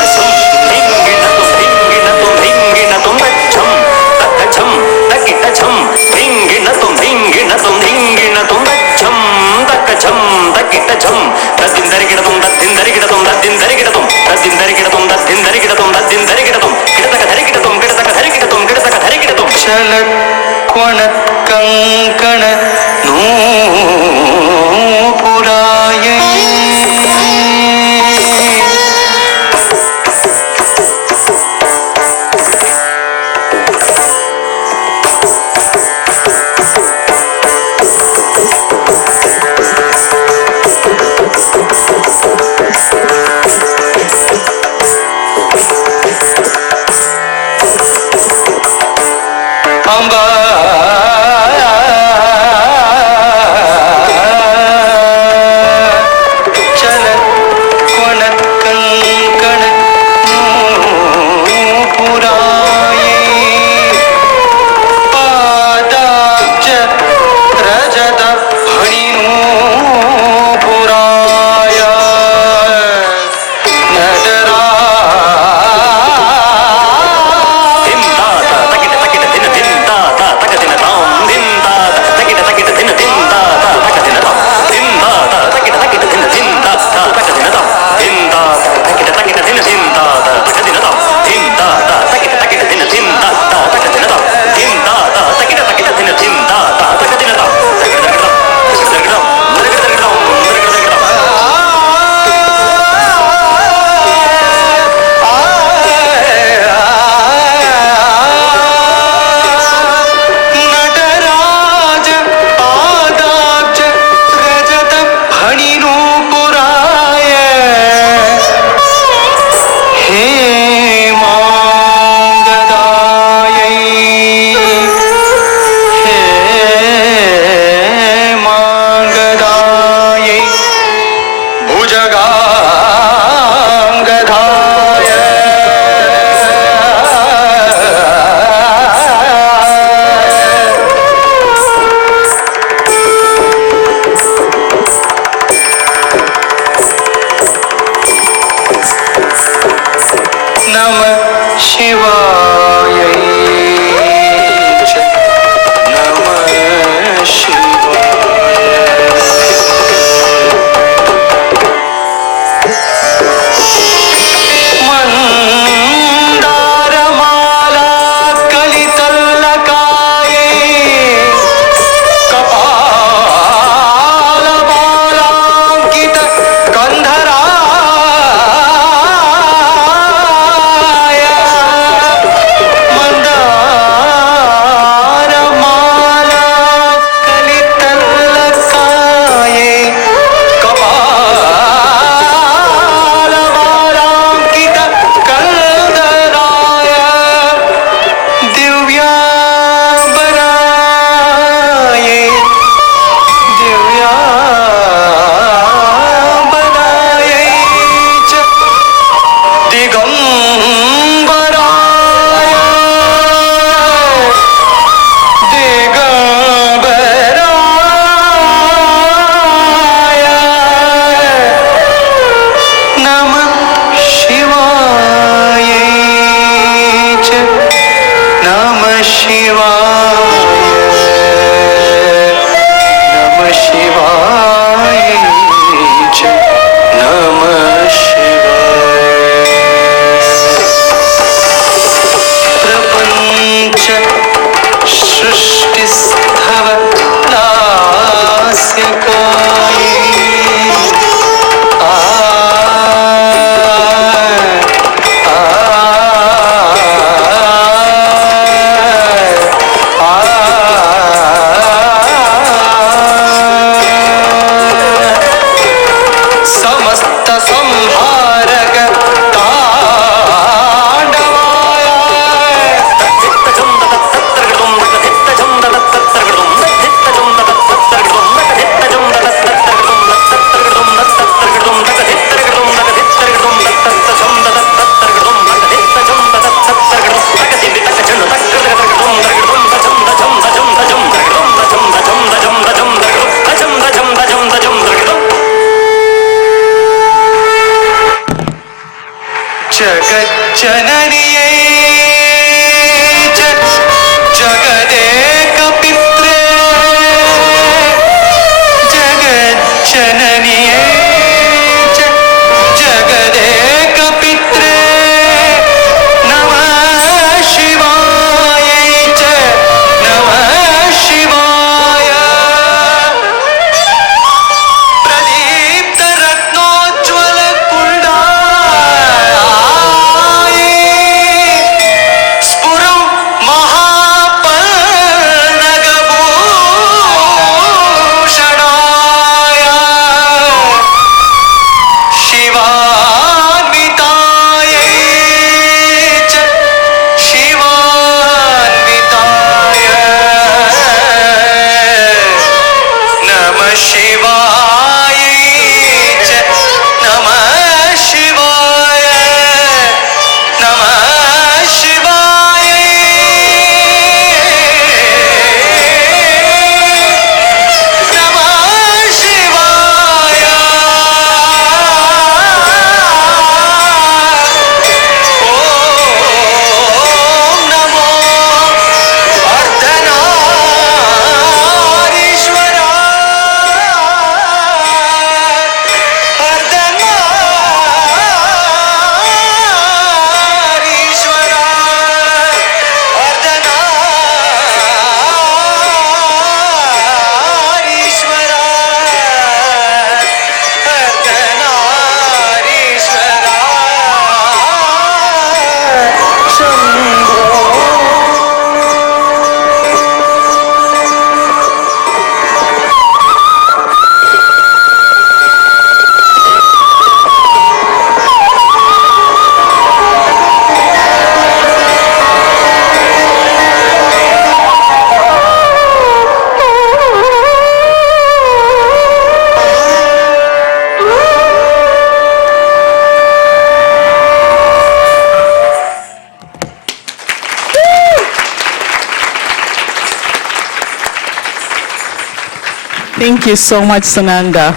Thank you so much, Sananda.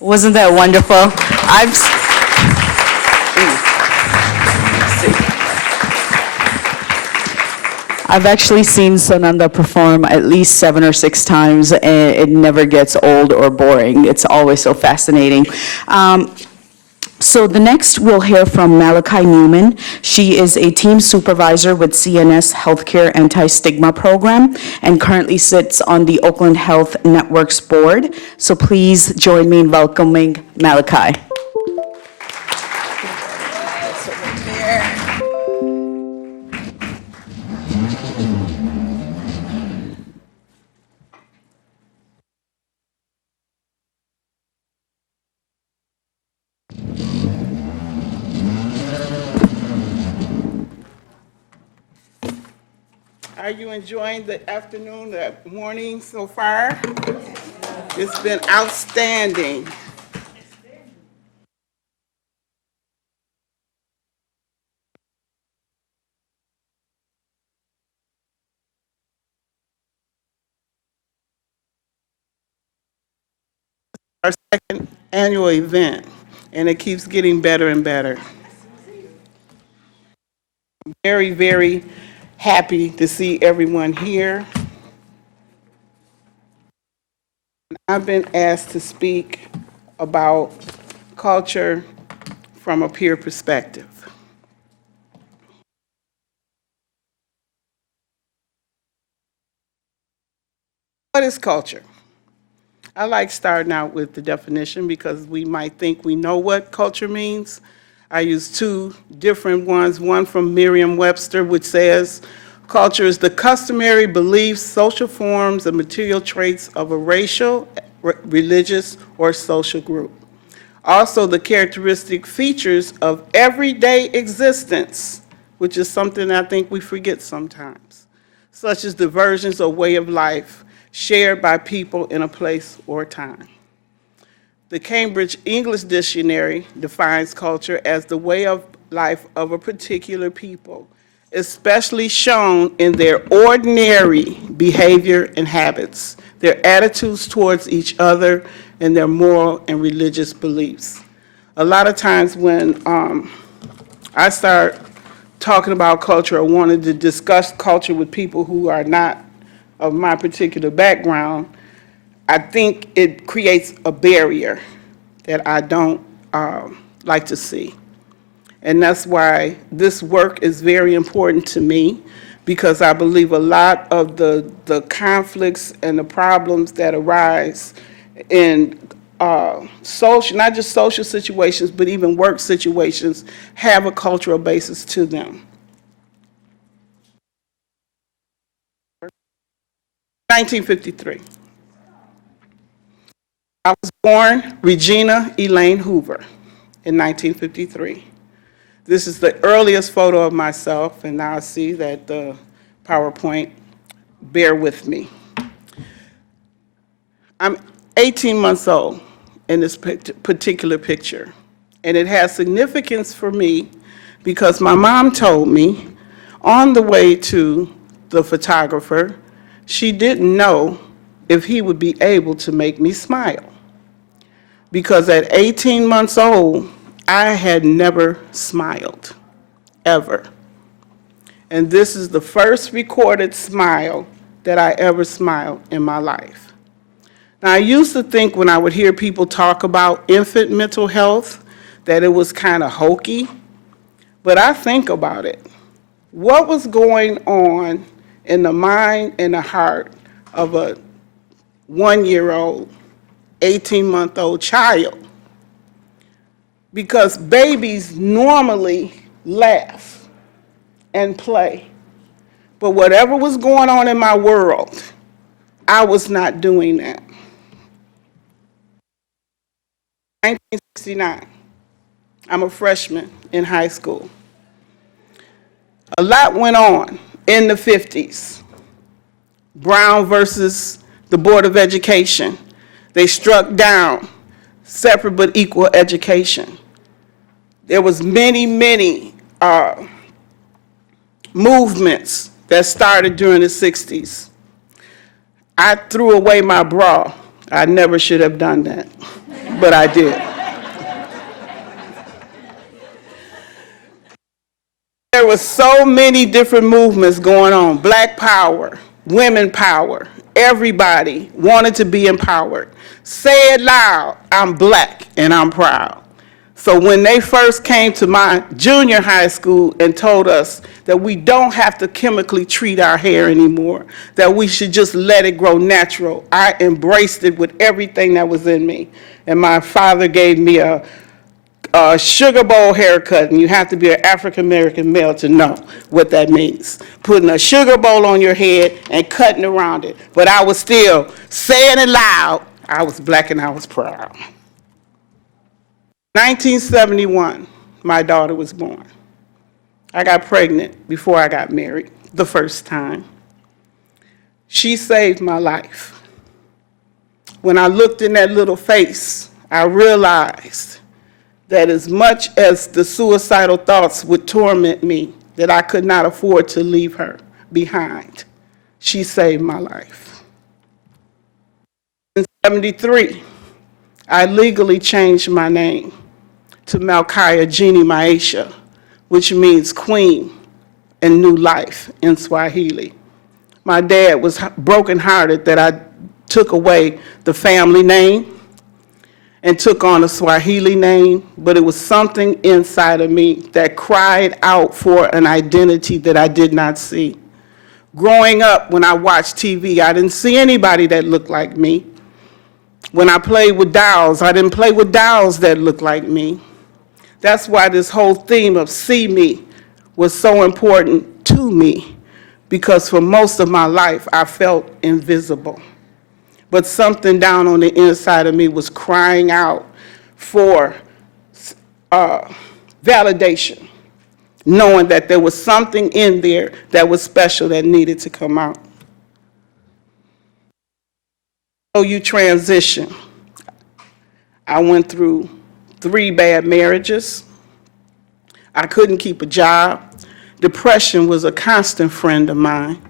Wasn't that wonderful? I've actually seen Sananda perform at least 7 or 6 times, and it never gets old or boring. It's always so fascinating. So the next, we'll hear from Malachi Newman. She is a team supervisor with CNS Healthcare Anti-Stigma Program and currently sits on the Oakland Health Networks board. So please join me in welcoming Malachi. Are you enjoying the afternoon, the morning so far? It's been outstanding. Our second annual event, and it keeps getting better and better. I'm very, very happy to see everyone here. I've been asked to speak about culture from a peer perspective. What is culture? I like starting out with the definition because we might think we know what culture means. I use 2 different ones, one from Merriam-Webster, which says, culture is the customary beliefs, social forms, and material traits of a racial, religious, or social group. Also, the characteristic features of everyday existence, which is something I think we forget sometimes, such as diversions or way of life shared by people in a place or time. The Cambridge English Dictionary defines culture as the way of life of a particular people, especially shown in their ordinary behavior and habits, their attitudes towards each other, and their moral and religious beliefs. A lot of times when I start talking about culture or wanted to discuss culture with people who are not of my particular background, I think it creates a barrier that I don't like to see. And that's why this work is very important to me, because I believe a lot of the conflicts and the problems that arise in social, not just social situations, but even work situations, have a cultural basis to them. 1953. I was born Regina Elaine Hoover in 1953. This is the earliest photo of myself, and now I see that the PowerPoint, bear with me. I'm 18 months old in this particular picture, and it has significance for me because my mom told me on the way to the photographer, she didn't know if he would be able to make me smile. Because at 18 months old, I had never smiled, ever. And this is the first recorded smile that I ever smiled in my life. Now, I used to think when I would hear people talk about infant mental health that it was kind of hokey, but I think about it. What was going on in the mind and the heart of a 1-year-old, 18-month-old child? Because babies normally laugh and play. But whatever was going on in my world, I was not doing that. 1969, I'm a freshman in high school. A lot went on in the 50s. Brown versus the Board of Education. They struck down separate but equal education. There was many movements that started during the 60s. I threw away my bra. I never should have done that, but I did. There were so many different movements going on. Black power, women power. Everybody wanted to be empowered. Say it loud, I'm black and I'm proud. So when they first came to my junior high school and told us that we don't have to chemically treat our hair anymore, that we should just let it grow natural, I embraced it with everything that was in me. And my father gave me a sugar bowl haircut, and you have to be an African-American male to know what that means. Putting a sugar bowl on your head and cutting around it. But I was still saying it loud, I was black and I was proud. 1971, my daughter was born. I got pregnant before I got married, the first time. She saved my life. When I looked in that little face, I realized that as much as the suicidal thoughts would torment me, that I could not afford to leave her behind. She saved my life. In '73, I legally changed my name to Malkia Jeannie Maisha, which means queen and new life in Swahili. My dad was brokenhearted that I took away the family name and took on a Swahili name, but it was something inside of me that cried out for an identity that I did not see. Growing up, when I watched TV, I didn't see anybody that looked like me. When I played with dolls, I didn't play with dolls that looked like me. That's why this whole theme of See Me was so important to me, because for most of my life, I felt invisible. But something down on the inside of me was crying out for validation, knowing that there was something in there that was special that needed to come out. So you transition. I went through 3 bad marriages. I couldn't keep a job. Depression was a constant friend of mine.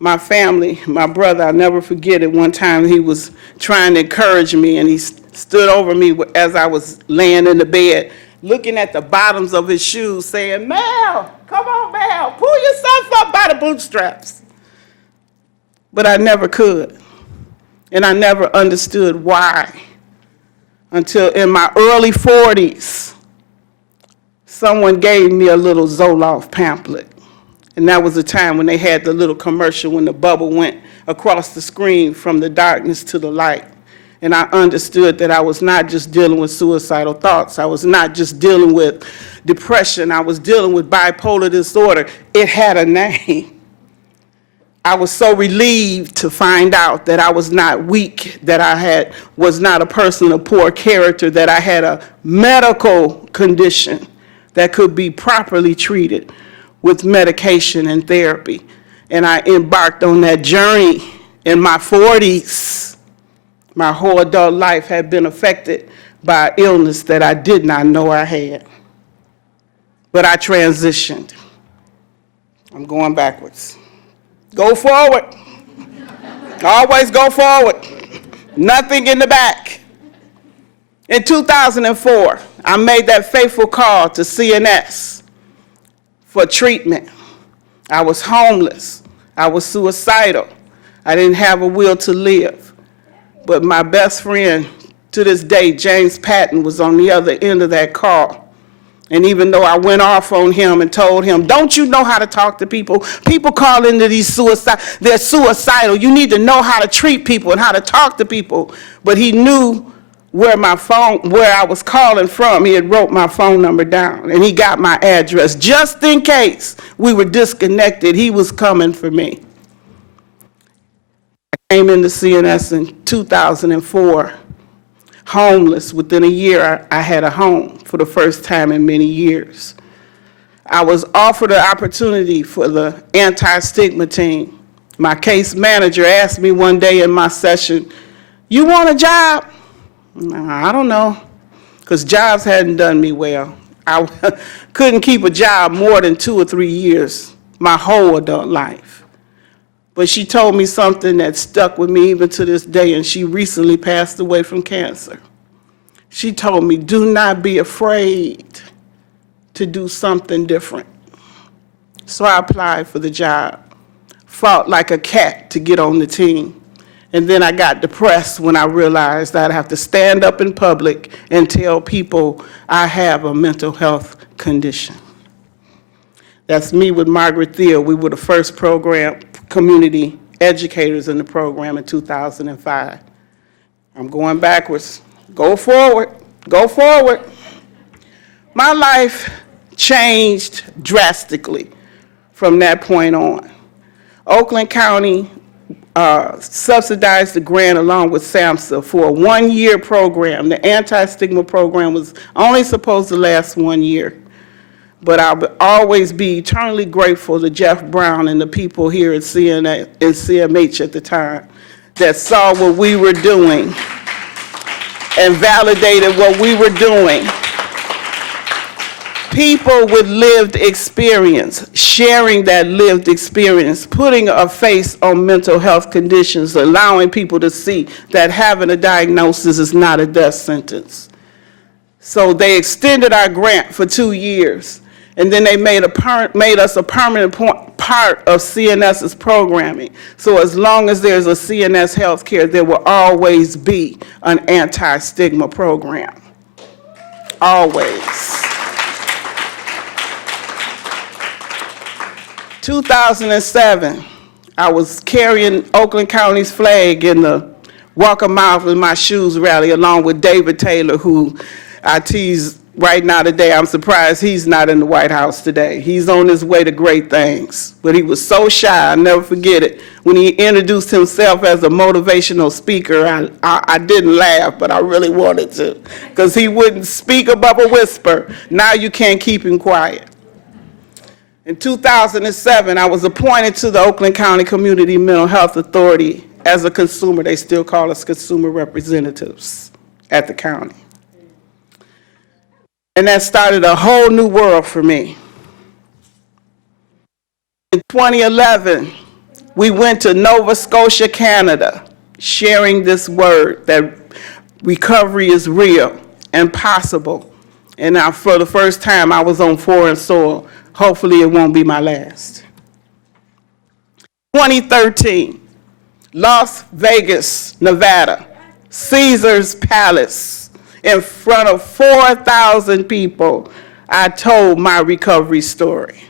My family, my brother, I'll never forget it. One time he was trying to encourage me, and he stood over me as I was laying in the bed, looking at the bottoms of his shoes, saying, "Mel, come on, Mel, pull yourself up by the bootstraps." But I never could, and I never understood why, until in my early 40s, someone gave me a little Zoloft pamphlet. And that was the time when they had the little commercial when the bubble went across the screen from the darkness to the light. And I understood that I was not just dealing with suicidal thoughts. I was not just dealing with depression. I was dealing with bipolar disorder. It had a name. I was so relieved to find out that I was not weak, that I was not a person of poor character, that I had a medical condition that could be properly treated with medication and therapy. And I embarked on that journey in my 40s. My whole adult life had been affected by illness that I did not know I had. But I transitioned. I'm going backwards. Go forward. Always go forward. Nothing in the back. In 2004, I made that fateful call to CNS for treatment. I was homeless. I was suicidal. I didn't have a will to live. But my best friend to this day, James Patton, was on the other end of that call. And even though I went off on him and told him, "Don't you know how to talk to people? People call into these they're suicidal. You need to know how to treat people and how to talk to people." But he knew where I was calling from. He had wrote my phone number down, and he got my address. Just in case we were disconnected, he was coming for me. I came into CNS in 2004, homeless. Within a year, I had a home for the first time in many years. I was offered an opportunity for the anti-stigma team. My case manager asked me one day in my session, "You want a job?" I don't know, because jobs hadn't done me well. I couldn't keep a job more than 2 or 3 years my whole adult life. But she told me something that stuck with me even to this day, and she recently passed away from cancer. She told me, do not be afraid to do something different. So I applied for the job, fought like a cat to get on the team. And then I got depressed when I realized I'd have to stand up in public and tell people I have a mental health condition. That's me with Margaret Thiel. We were the first community educators in the program in 2005. I'm going backwards. Go forward. Go forward. My life changed drastically from that point on. Oakland County subsidized the grant along with SAMHSA for a 1-year program. The anti-stigma program was only supposed to last 1 year. But I'll always be eternally grateful to Jeff Brown and the people here at CMH at the time that saw what we were doing and validated what we were doing. People with lived experience, sharing that lived experience, putting a face on mental health conditions, allowing people to see that having a diagnosis is not a death sentence. So they extended our grant for 2 years, and then they made us a permanent part of CNS's programming. So as long as there's a CNS healthcare, there will always be an anti-stigma program. Always. 2007, I was carrying Oakland County's flag in the Walk a Mile in My Shoes rally along with David Taylor, who I tease right now today. I'm surprised he's not in the White House today. He's on his way to great things. But he was so shy, I'll never forget it. When he introduced himself as a motivational speaker, I didn't laugh, but I really wanted to, because he wouldn't speak above a whisper. Now you can't keep him quiet. In 2007, I was appointed to the Oakland County Community Mental Health Authority as a consumer. They still call us consumer representatives at the county. And that started a whole new world for me. In 2011, we went to Nova Scotia, Canada, sharing this word that recovery is real and possible. And now, for the first time, I was on foreign soil. Hopefully, it won't be my last. 2013, Las Vegas, Nevada, Caesar's Palace. In front of 4,000 people, I told my recovery story.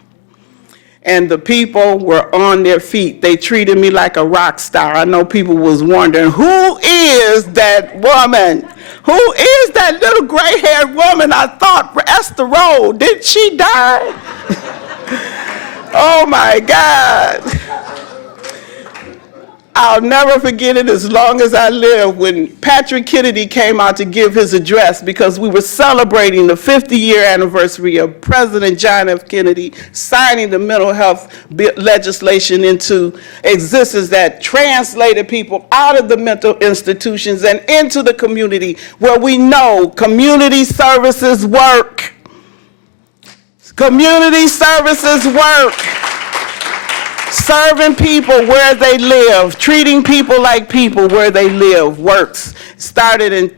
And the people were on their feet. They treated me like a rock star. I know people was wondering, who is that woman? Who is that little gray-haired woman? I thought, Esther Rowe, did she die? Oh my God. I'll never forget it as long as I live when Patrick Kennedy came out to give his address, because we were celebrating the 50-year anniversary of President John F. Kennedy signing the mental health legislation into existence that translated people out of the mental institutions and into the community, where we know community services work. Community services work. Serving people where they live, treating people like people where they live works. Started in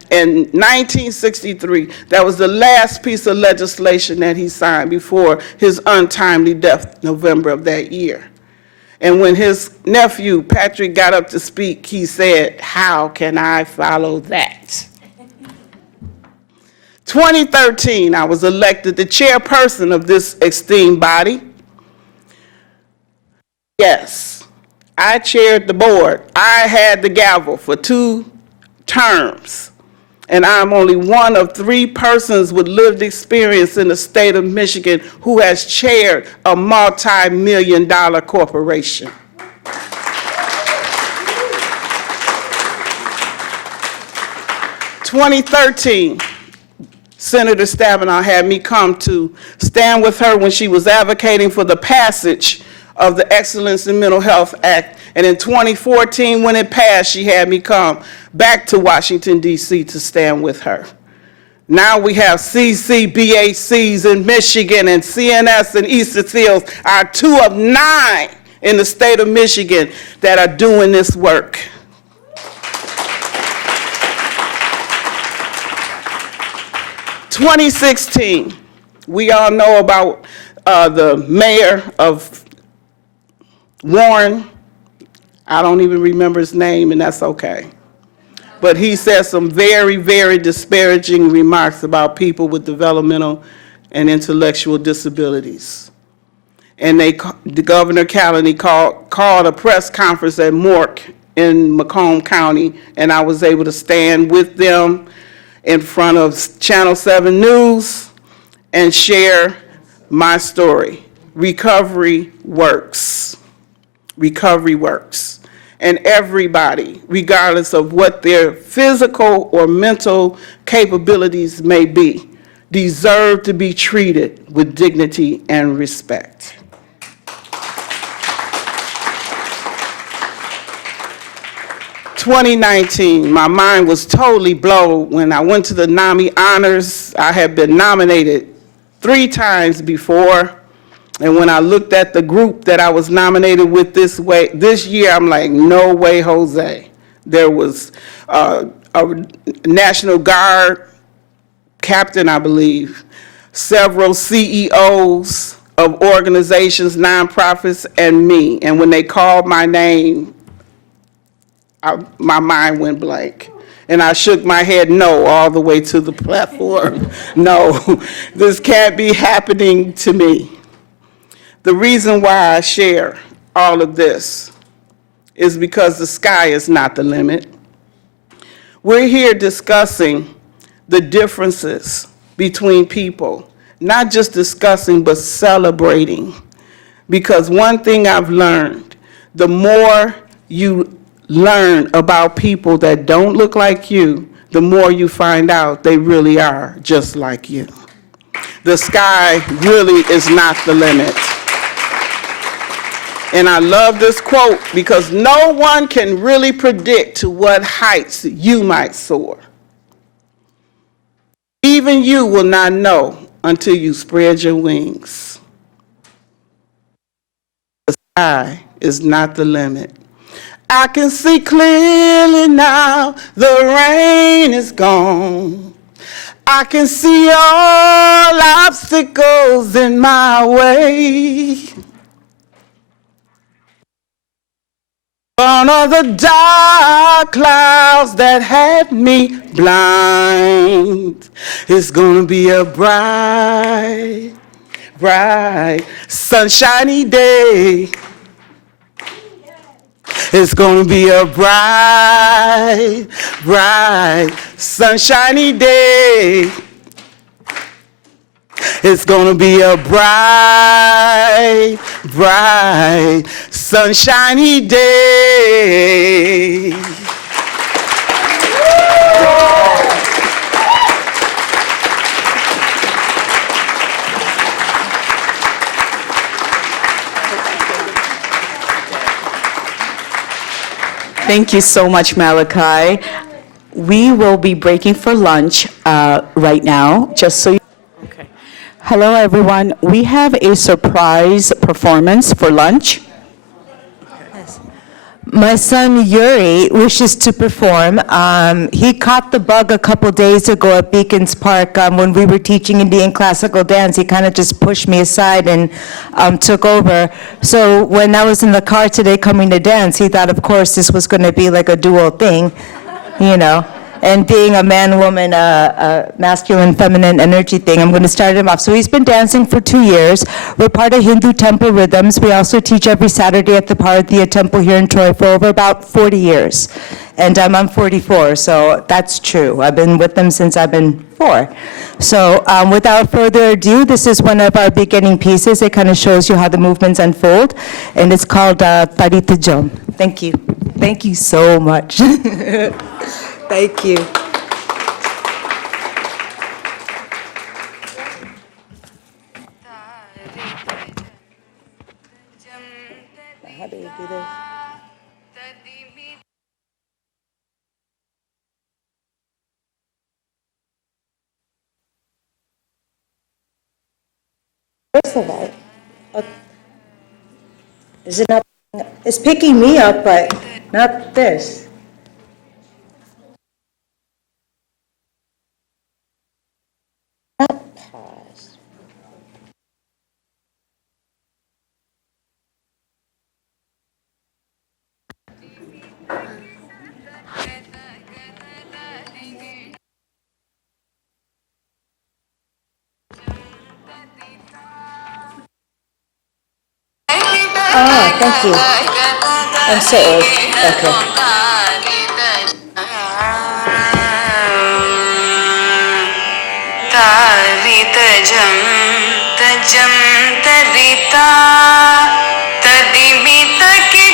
1963. That was the last piece of legislation that he signed before his untimely death, November of that year. And when his nephew, Patrick, got up to speak, he said, "How can I follow that?" 2013, I was elected the chairperson of this esteemed body. Yes, I chaired the board. I had the gavel for 2 terms. And I'm only one of 3 persons with lived experience in the state of Michigan who has chaired a multi-million-dollar corporation. In 2013, Senator Stabenow had me come to stand with her when she was advocating for the passage of the Excellence in Mental Health Act. And in 2014, when it passed, she had me come back to Washington, D.C. to stand with her. Now we have CCBHCs in Michigan and CNS in Eastern Seals are 2 of 9 in the state of Michigan that are doing this work. (2016), we all know about the mayor of Warren. I don't even remember his name, and that's okay. But he said some very, very disparaging remarks about people with developmental and intellectual disabilities. And the Governor Callany called a press conference at Mork in Macomb County, and I was able to stand with them in front of Channel 7 News and share my story. Recovery works. Recovery works. And everybody, regardless of what their physical or mental capabilities may be, deserve to be treated with dignity and respect. (2019), my mind was totally blown when I went to the NAMI Honors. I had been nominated 3 times before, and when I looked at the group that I was nominated with this year, I'm like, no way, Jose. There was a National Guard captain, I believe, several CEOs of organizations, nonprofits, and me. And when they called my name, my mind went blank. And I shook my head no all the way to the platform. No, this can't be happening to me. The reason why I share all of this is because the sky is not the limit. We're here discussing the differences between people, not just discussing, but celebrating. Because one thing I've learned, the more you learn about people that don't look like you, the more you find out they really are just like you. The sky really is not the limit. And I love this quote because no one can really predict to what heights you might soar. Even you will not know until you spread your wings. The sky is not the limit. I can see clearly now, the rain is gone. I can see all obstacles in my way. Gone are the dark clouds that had me blind. It's gonna be a bright, bright, sunshiny day. It's gonna be a bright, bright, sunshiny day. It's gonna be a bright, bright, sunshiny day. Thank you so much, Malachi. We will be breaking for lunch right now, just so you... Okay. Hello, everyone. We have a surprise performance for lunch. My son Yuri wishes to perform. He caught the bug a couple days ago at Beacons Park when we were teaching Indian classical dance. He kind of just pushed me aside and took over. So when I was in the car today coming to dance, he thought, of course, this was going to be like a dual thing, you know. And being a man-woman, masculine, feminine energy thing, I'm going to start him off. So he's been dancing for 2 years. We're part of Hindu Temple Rhythms. We also teach every Saturday at the Bharatiya Temple here in Troy for over about 40 years. And I'm 44, so that's true. I've been with them since I've been 4. So without further ado, this is one of our beginning pieces. It kind of shows you how the movements unfold. And it's called Tarita Jom. Thank you. Thank you so much. Thank you. How do we do this? this a lot. Is it not? It's picking me up, but not this. Pause. Ah, thank you. I'm so old. Okay. तारितजं तजं तरिता तदिमितकिटतक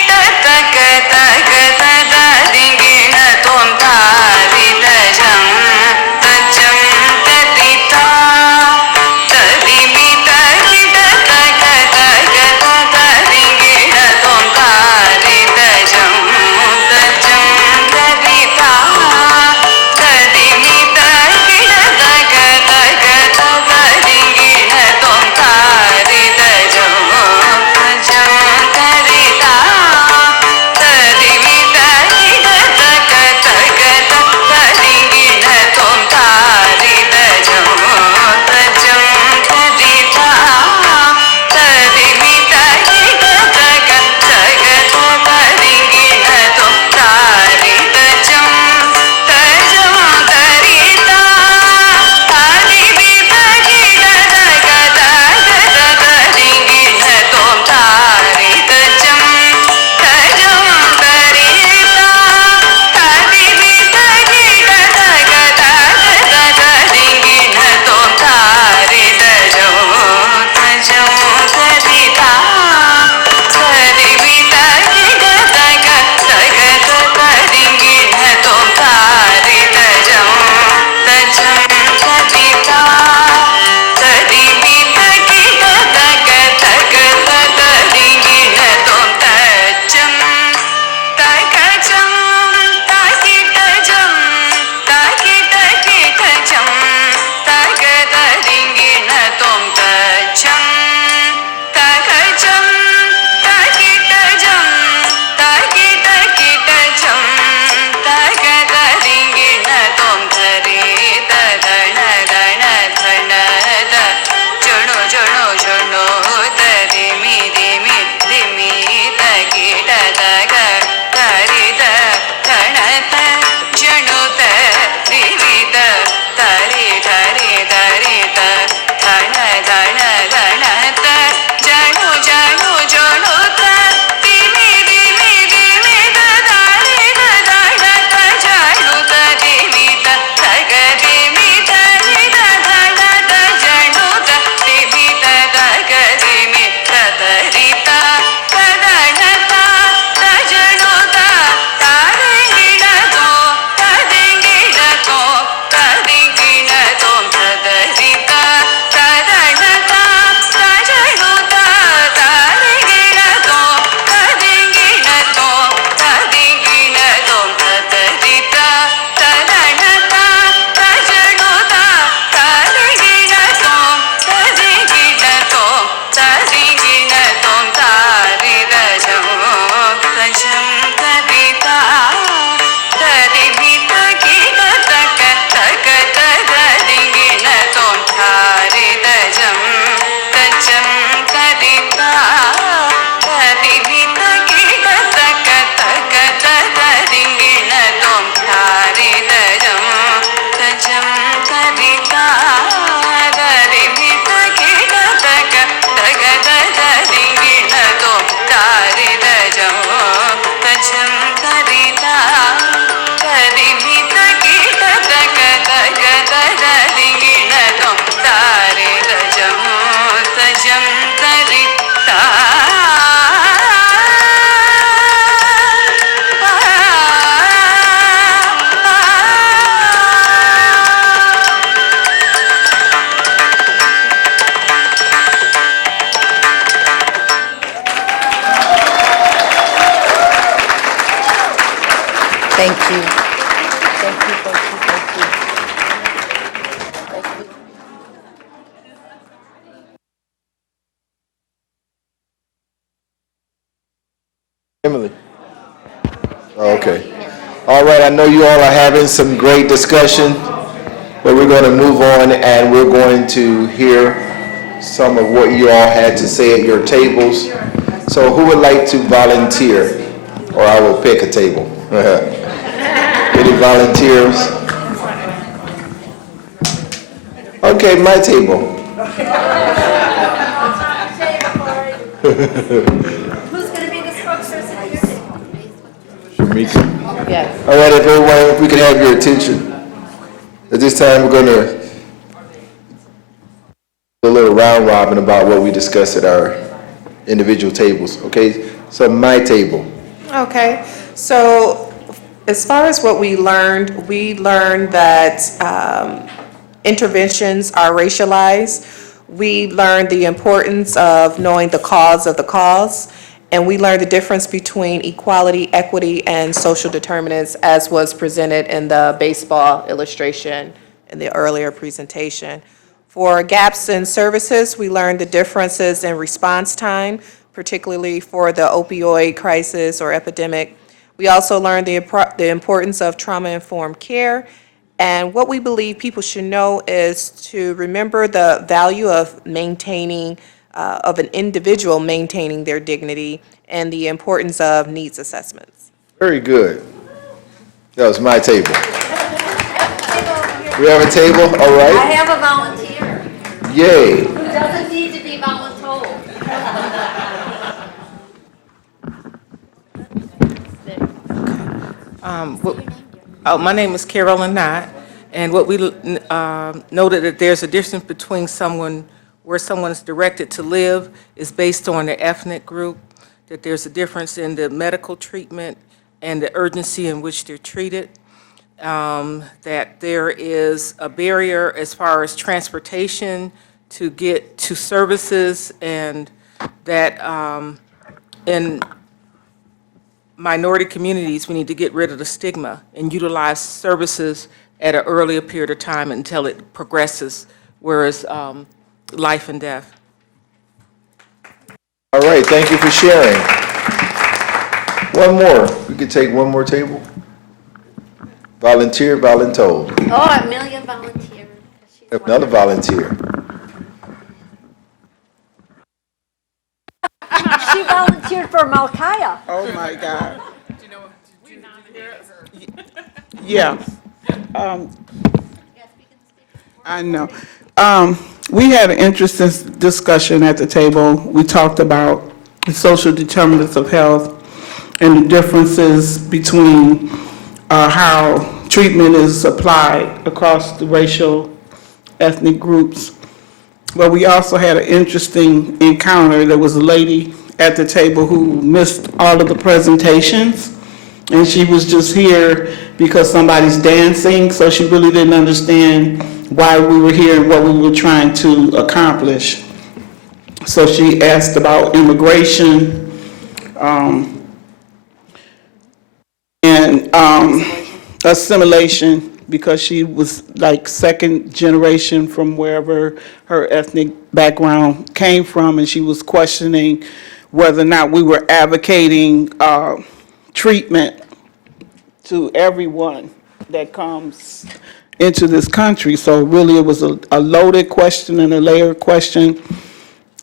तक तदरिगिण त्वं तारितजं तजं तरिता तदिमितकिटतक तक तदरिगिण त्वं तारितजं तजं तरिता Thank you. Thank you, thank you, thank you. Okay. All right, I know you all are having some great discussion, but we're going to move on and we're going to hear some of what you all had to say at your tables. So who would like to volunteer? Or I will pick a table. Any volunteers? Okay, my table. Who's going to be the spokesperson at your table? Shamika? Yes. All right, everyone, if we could have your attention. At this time, we're going to do a little round robin about what we discussed at our individual tables, okay? So my table. Okay, so as far as what we learned that interventions are racialized. We learned the importance of knowing the cause of the cause, and we learned the difference between equality, equity, and social determinants as was presented in the baseball illustration in the earlier presentation. For gaps in services, we learned the differences in response time, particularly for the opioid crisis or epidemic. We also learned the importance of trauma-informed care. And what we believe people should know is to remember the value of maintaining, of an individual maintaining their dignity and the importance of needs assessments. Very good. That was my table. We have a table, all I right? have a volunteer Yay. who doesn't need to be voluntold. My name is Carolyn Knott, and what we noted that there's a difference between where someone's directed to live is based on their ethnic group, that there's a difference in the medical treatment and the urgency in which they're treated, that there is a barrier as far as transportation to get to services, and that in minority communities, we need to get rid of the stigma and utilize services at an earlier period of time until it progresses, whereas life and death. All right, thank you for sharing. One more. We could take one more table. Volunteer, voluntold. Oh, Amelia volunteered. Another volunteer. She volunteered for Malkaya. Oh, my God. Yeah. I know. We had an interesting discussion at the table. We talked about the social determinants of health and the differences between how treatment is applied across the racial, ethnic groups. But we also had an interesting encounter. There was a lady at the table who missed all of the presentations, and she was just here because somebody's dancing, so she really didn't understand why we were here and what we were trying to accomplish. So she asked about immigration and assimilation, because she was like second generation from wherever her ethnic background came from, and she was questioning whether or not we were advocating treatment to everyone that comes into this country. So really it was a loaded question and a layered question.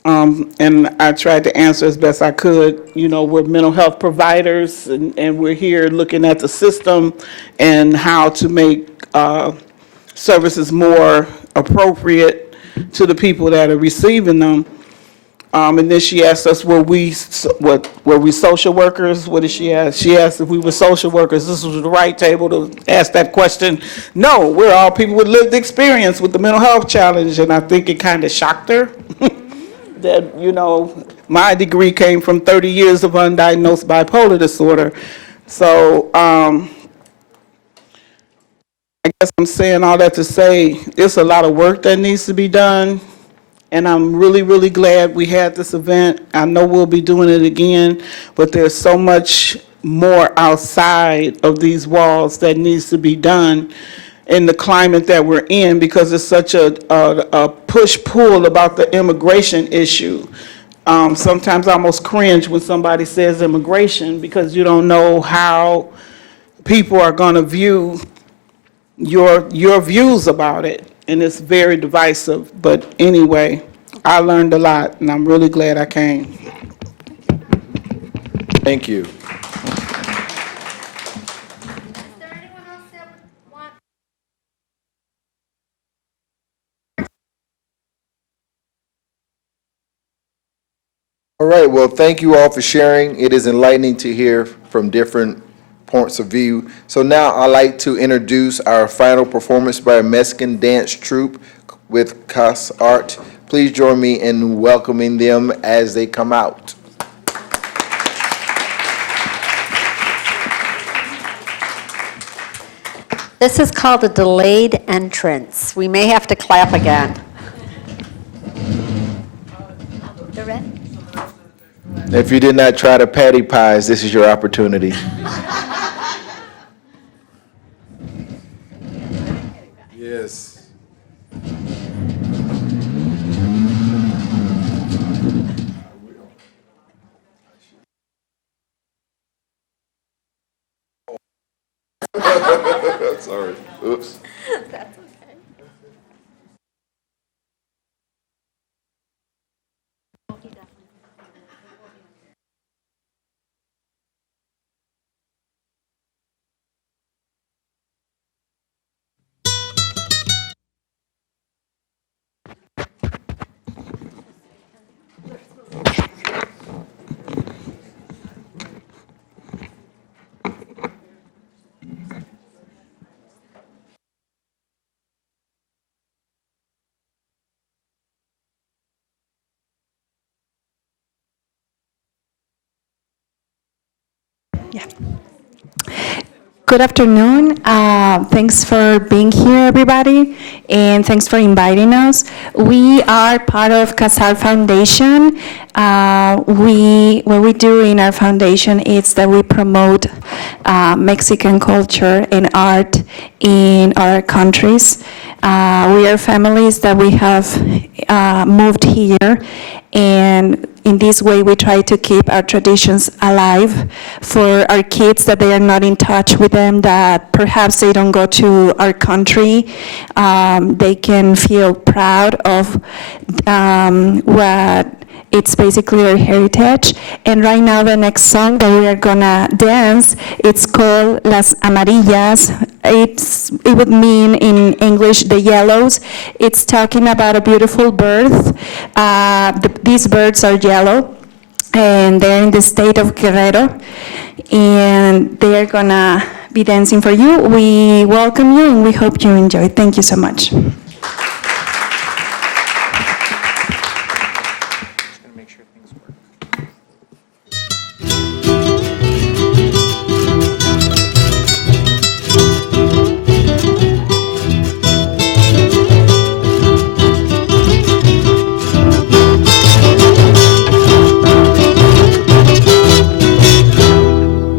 And I tried to answer as best I could. You know, we're mental health providers, and we're here looking at the system and how to make services more appropriate to the people that are receiving them. And then she asked us, were we social workers? What did she ask? She asked if we were social workers. This was the right table to ask that question. No, we're all people with lived experience with the mental health challenge, and I think it kind of shocked her. That, you know, my degree came from 30 years of undiagnosed bipolar disorder. So I guess I'm saying all that to say there's a lot of work that needs to be done, and I'm really, really glad we had this event. I know we'll be doing it again, but there's so much more outside of these walls that needs to be done in the climate that we're in, because it's such a push-pull about the immigration issue. sometimes I almost cringe when somebody says immigration because you don't know how people are going to view your views about it, and it's very divisive. But anyway, I learned a lot, and I'm really glad I came. Thank you. Is there anyone else that want? All right, well, thank you all for sharing. It is enlightening to hear from different points of view. So now I'd like to introduce our final performance by a Mexican dance troupe with Cas Art. Please join me in welcoming them as they come out. This is called a delayed entrance. We may have to clap again. They're ready? If you did not try the patty pies, this is your opportunity. Yes. Sorry. Oops. That's okay. Good afternoon. Thanks for being here, everybody, and thanks for inviting us. We are part of CASAR Foundation. What we do in our foundation is that we promote Mexican culture and art in our countries. We are families that we have moved here, and in this way, we try to keep our traditions alive for our kids, that they are not in touch with them, that perhaps they don't go to our country. They can feel proud of what it's basically our heritage. And right now, the next song that we are gonna dance, it's called Las Amarillas. It would mean in English, the yellows. It's talking about a beautiful bird. These birds are yellow, and they're in the state of Guerrero, and they're gonna be dancing for you. We welcome you, and we hope you enjoy. Thank you so much.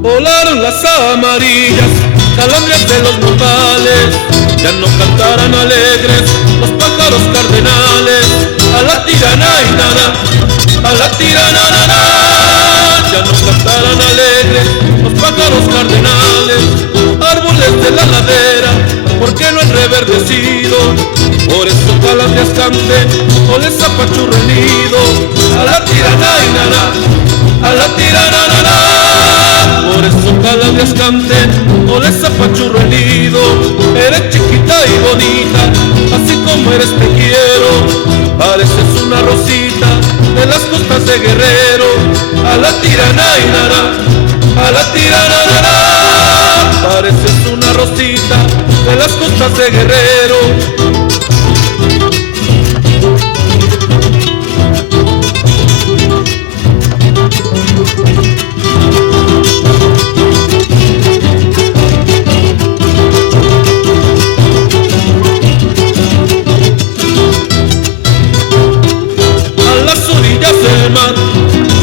Volaron las amarillas, calandrias de los nopales, ya no cantarán alegres los pájaros cardenales. A la tirana y nana, a la tirana nana, ya no cantarán alegres los pájaros cardenales. Árboles de la ladera, ¿por qué no han reverdecido? Por eso calandrias canten, o les apachurra el nido. A la tirana y nana, a la tirana nana, por eso calandrias canten, o les apachurro el nido. Eres chiquita y bonita, así como eres te quiero. Pareces una rosita de las costas de Guerrero. A la tirana y nana, a la tirana nana, pareces una rosita de las costas de Guerrero. Del mar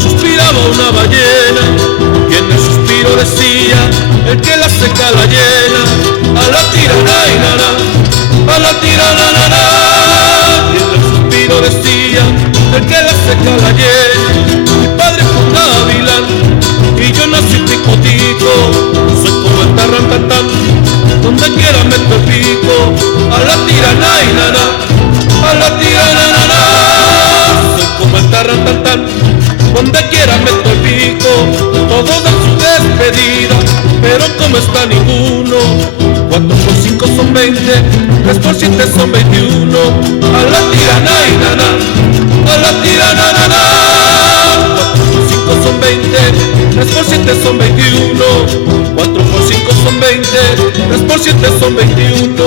suspiraba una ballena, y en el suspiro decía el que la seca la llena. A la tirana y nana, a la tirana nana, y en el suspiro decía el que la seca la llena. así tico tico, soy como el tarrantantán, donde quiera meto el pico, a la tirana y nana, a la tirana nana. Soy como el tarrantantán, donde quiera meto el pico, todos dan su despedida, pero como está ninguno. 4 por 5 son 20, 3 por 7 son 21, a la tirana y nana, a la tirana nana. 4 por 5 son 20, 3 por 7 son 21, 4 por 5 son 20, 3 por 7 son 21.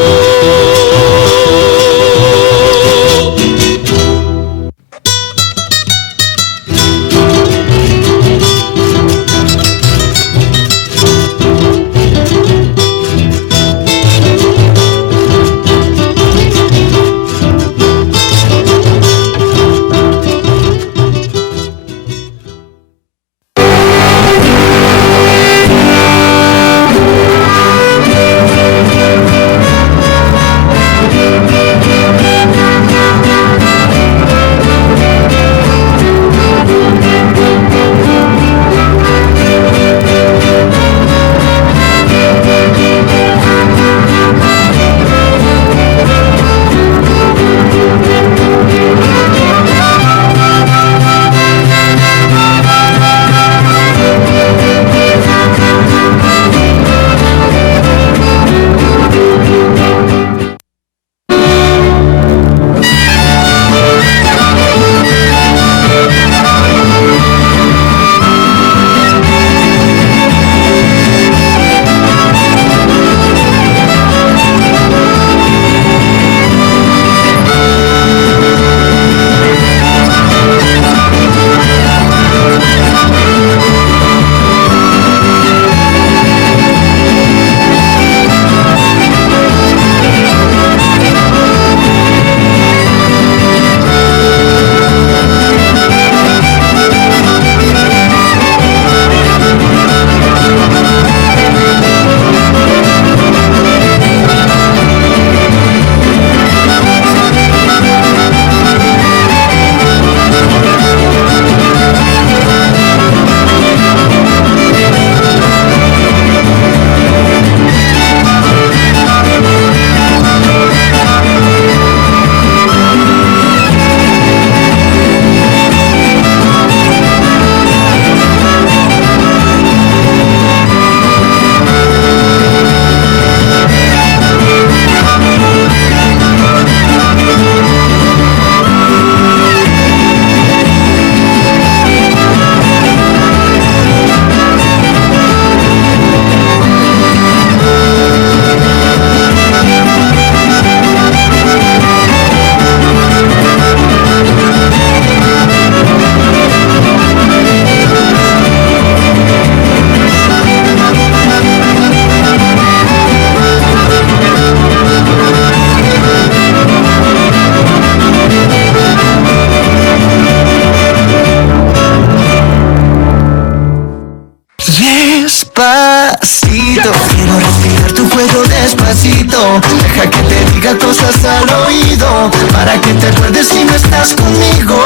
Despacito, quiero respirar tu cuello despacito. Deja que te diga cosas al oído, para que te acuerdes si no estás conmigo.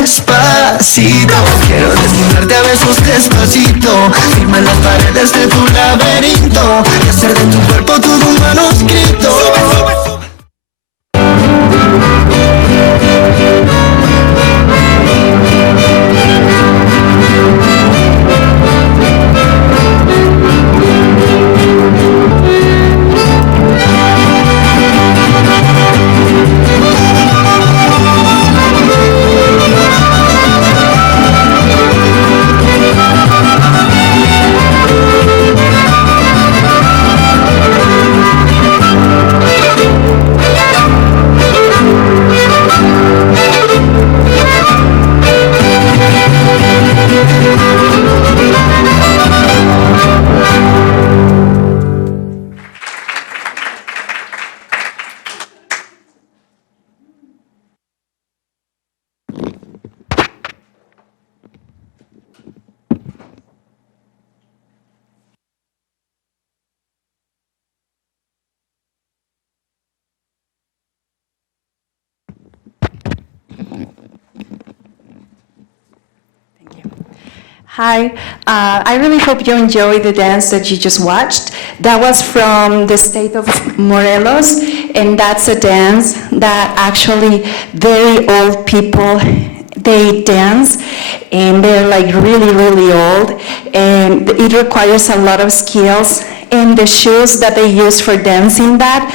Despacito, quiero desnudarte a besos despacito. Firma en las paredes de tu laberinto y hacer de tu cuerpo todo un manuscrito. Hi, I really hope you enjoyed the dance that you just watched. That was from the state of Morelos, and that's a dance that actually very old people, they dance, and they're like really, really old, and it requires a lot of skills, and the shoes that they use for dancing that,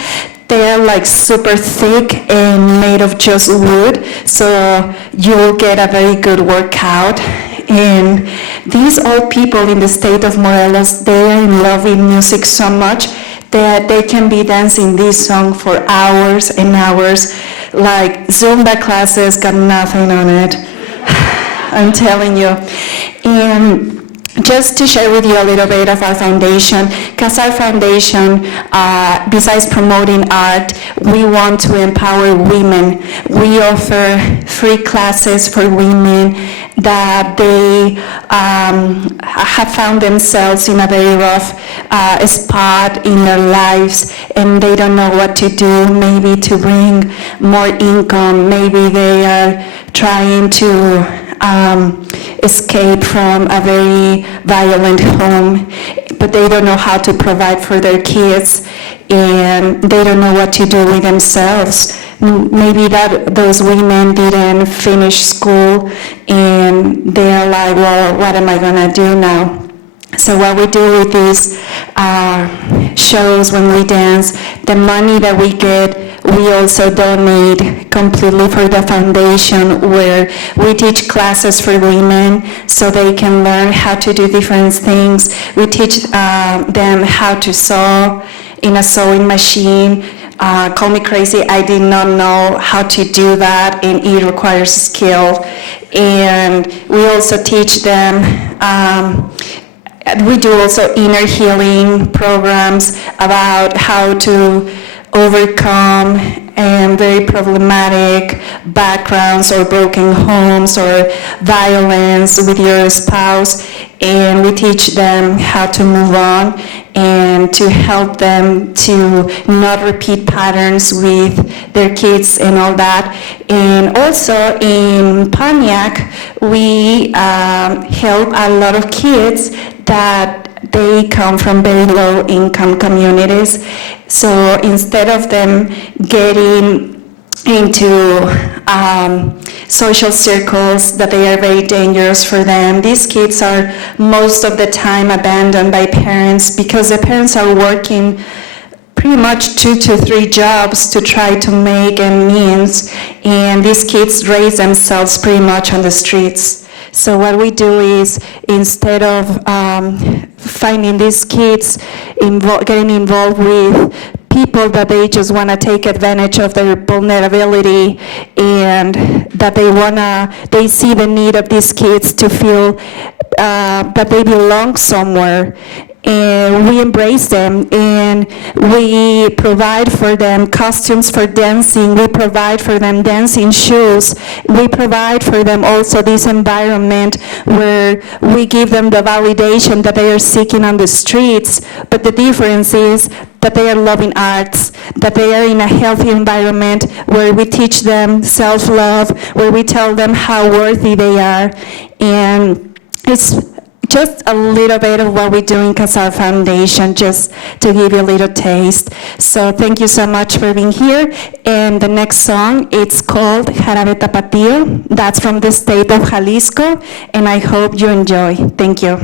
they're like super thick and made of just wood, so you'll get a very good workout. And these old people in the state of Morelos, they are in love with music so much that they can be dancing this song for hours and hours. Like Zumba classes got nothing on it, I'm telling you. And just to share with you a little bit of our foundation, because our foundation, besides promoting art, we want to empower women. We offer free classes for women that they have found themselves in a very rough spot in their lives, and they don't know what to do, maybe to bring more income, maybe they are trying to escape from a very violent home, but they don't know how to provide for their kids, and they don't know what to do with themselves. Maybe that those women didn't finish school, and they're like, well, what am I gonna do now? So what we do with these shows when we dance, the money that we get, we also donate completely for the foundation, where we teach classes for women so they can learn how to do different things. We teach them how to sew in a sewing machine. Call me crazy, I did not know how to do that, and it requires skill. And we also teach them we do also inner healing programs about how to overcome very problematic backgrounds or broken homes or violence with your spouse, and we teach them how to move on and to help them to not repeat patterns with their kids and all that. And also in Pontiac, we help a lot of kids that they come from very low income communities. So instead of them getting into social circles that they are very dangerous for them, these kids are most of the time abandoned by parents because the parents are working pretty much 2 to 3 jobs to try to make ends meet, and these kids raise themselves pretty much on the streets. So what we do is, instead of finding these kids getting involved with people that they just want to take advantage of their vulnerability, and that they see the need of these kids to feel that they belong somewhere. And we embrace them, and we provide for them costumes for dancing, we provide for them dancing shoes, we provide for them also this environment where we give them the validation that they are seeking on the streets, but the difference is that they are loving arts, that they are in a healthy environment where we teach them self-love, where we tell them how worthy they are. And it's just a little bit of what we do in Casar Foundation, just to give you a little taste. So thank you so much for being here. And the next song, it's called Jarabe Tapatío. That's from the state of Jalisco, and I hope you enjoy. Thank you.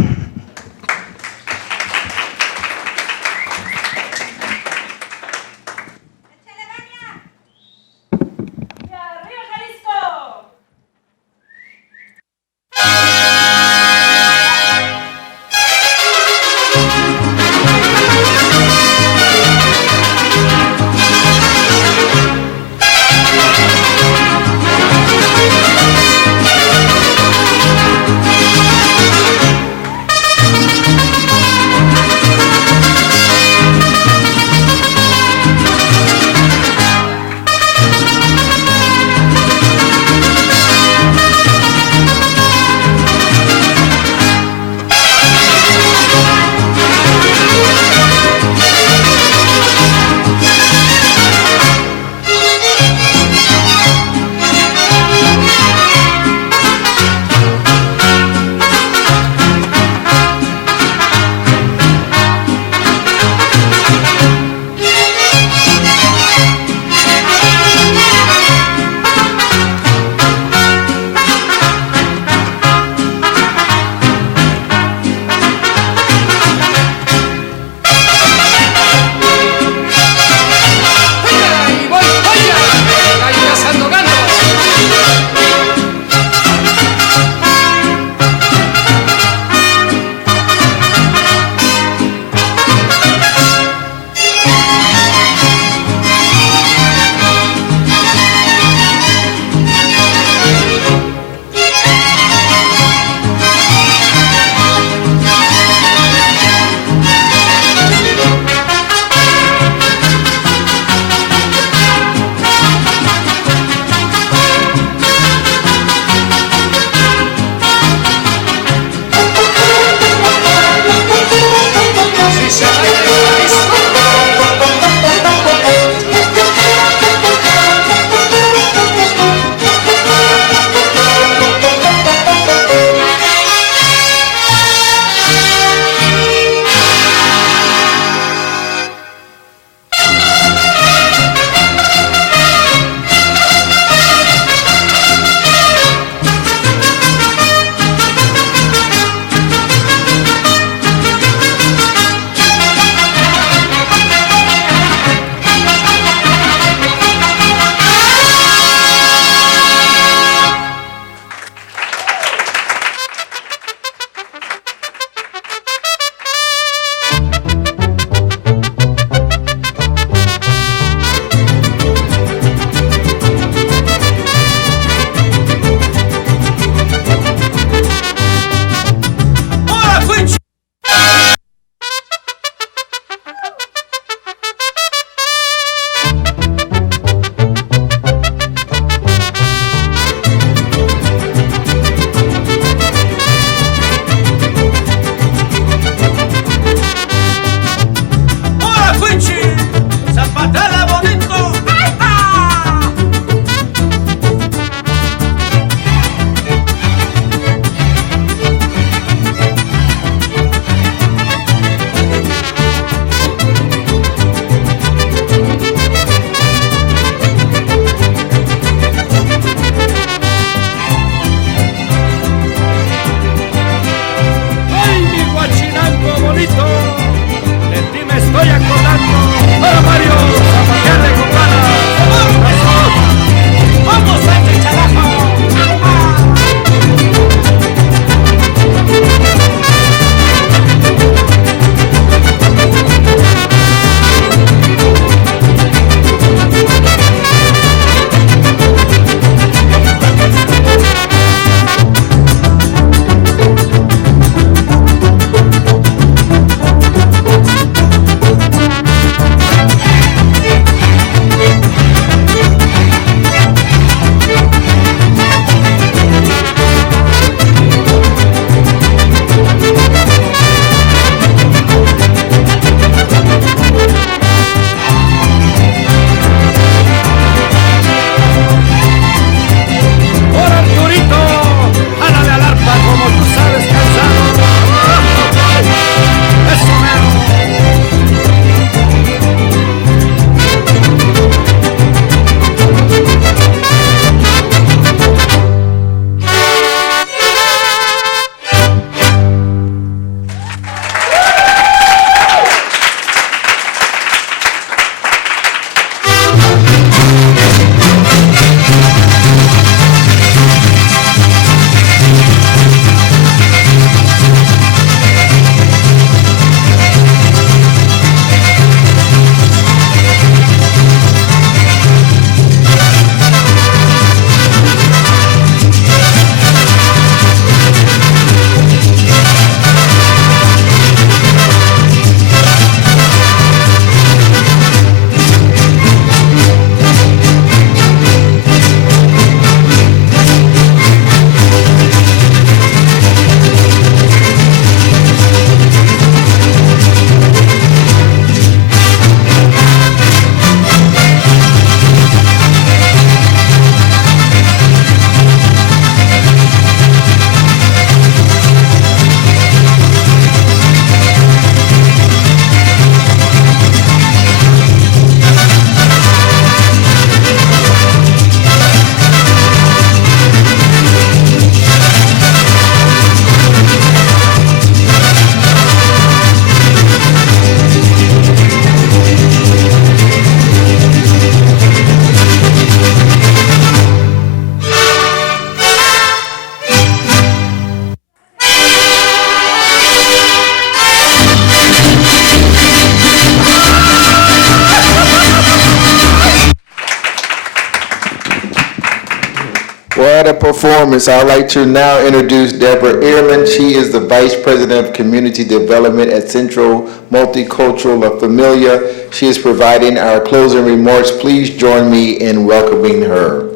at a performance, I'd like to now introduce Deborah Ehrman. She is the Vice President of Community Development at Central Multicultural La Familia. She is providing our closing remarks. Please join me in welcoming her.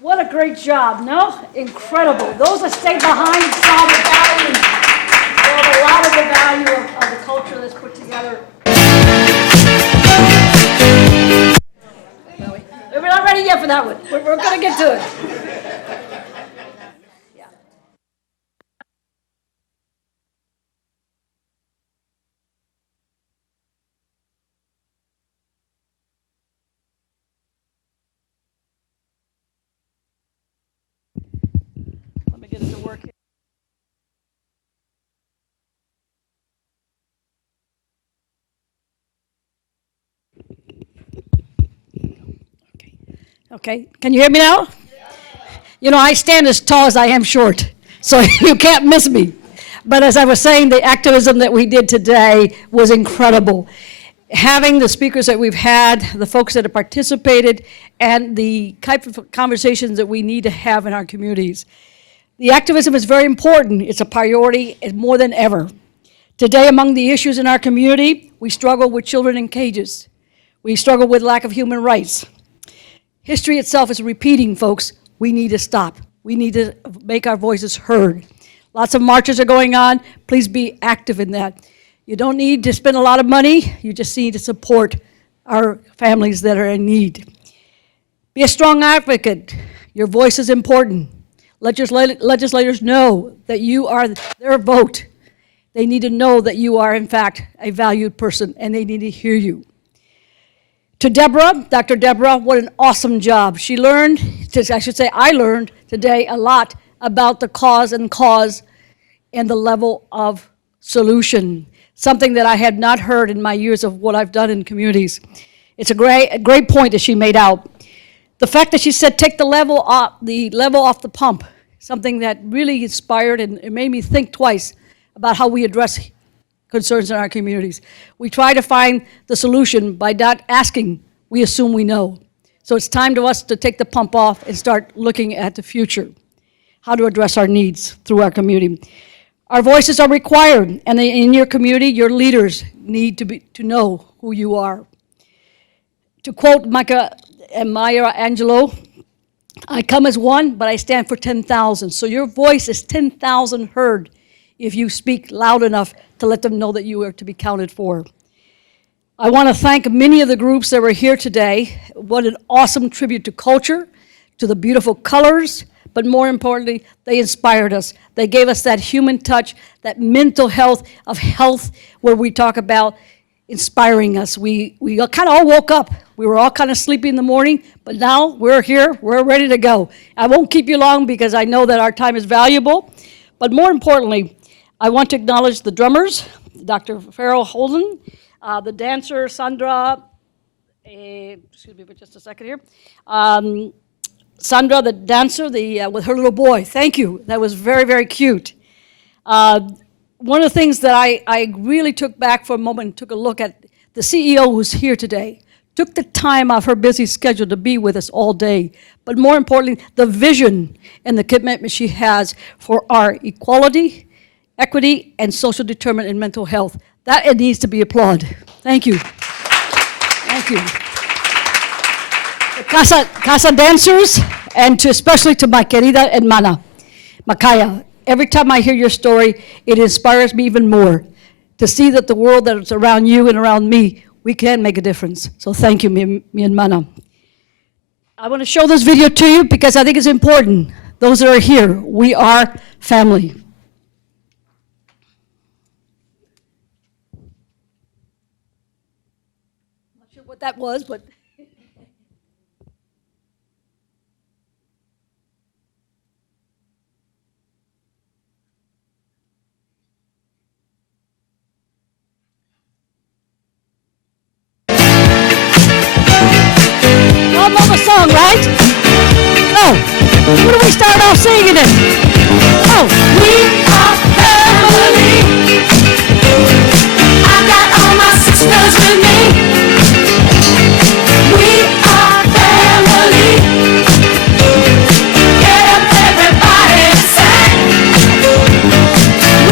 What a great job, no? Incredible. Those that stayed behind saw the value, saw a lot of the value of the culture that's put together. We're not ready yet for that one. We're going to get to it. Let me get it to work here. Okay, can you hear me now? You know, I stand as tall as I am short, so you can't miss me. But as I was saying, the activism that we did today was incredible. Having the speakers that we've had, the folks that have participated, and the type of conversations that we need to have in our communities. The activism is very important. It's a priority more than ever. Today, among the issues in our community, we struggle with children in cages. We struggle with lack of human rights. History itself is repeating, folks. We need to stop. We need to make our voices heard. Lots of marches are going on. Please be active in that. You don't need to spend a lot of money. You just need to support our families that are in need. Be a strong advocate. Your voice is important. Legislators know that you are their vote. They need to know that you are, in fact, a valued person, and they need to hear you. To Deborah, Dr. Deborah, what an awesome job. She learned, I learned today a lot about the cause and the level of solution, something that I had not heard in my years of what I've done in communities. It's a great point that she made out. The fact that she said, take the level off the pump, something that really inspired and it made me think twice about how we address concerns in our communities. We try to find the solution by not asking, we assume we know. So it's time to us to take the pump off and start looking at the future, how to address our needs through our community. Our voices are required, and in your community, your leaders need to know who you are. To quote Maya Angelou, I come as one, but I stand for 10,000. So your voice is 10,000 heard if you speak loud enough to let them know that you are to be counted for. I want to thank many of the groups that were here today. What an awesome tribute to culture, to the beautiful colors, but more importantly, they inspired us. They gave us that human touch, that mental health, where we talk about inspiring us. We kind of all woke up. We were all kind of sleepy in the morning, but now we're here, we're ready to go. I won't keep you long because I know that our time is valuable, but more importantly, I want to acknowledge the drummers, Dr. Farrell Holden, the dancer, Sandra, excuse me for just a second here. Sandra, the dancer, with her little boy. Thank you. That was very, very cute. One of the things that I really took back for a moment and took a look at, the CEO who's here today, took the time off her busy schedule to be with us all day. But more importantly, the vision and the commitment she has for our equality, equity, and social determinant in mental health. That it needs to be applauded. Thank you. Thank you. The Casa dancers, and especially to my querida hermana, Makaya. Every time I hear your story, it inspires me even more to see that the world that's around you and around me, we can make a difference. So thank you, mi hermana. I want to show this video to you because I think it's important. Those that are here, we are family. Not sure what that was, but. Y'all know the song, right? So, what do we start off singing it? on. We are family. I got all my sisters with me. We are family. Get up, everybody, and sing.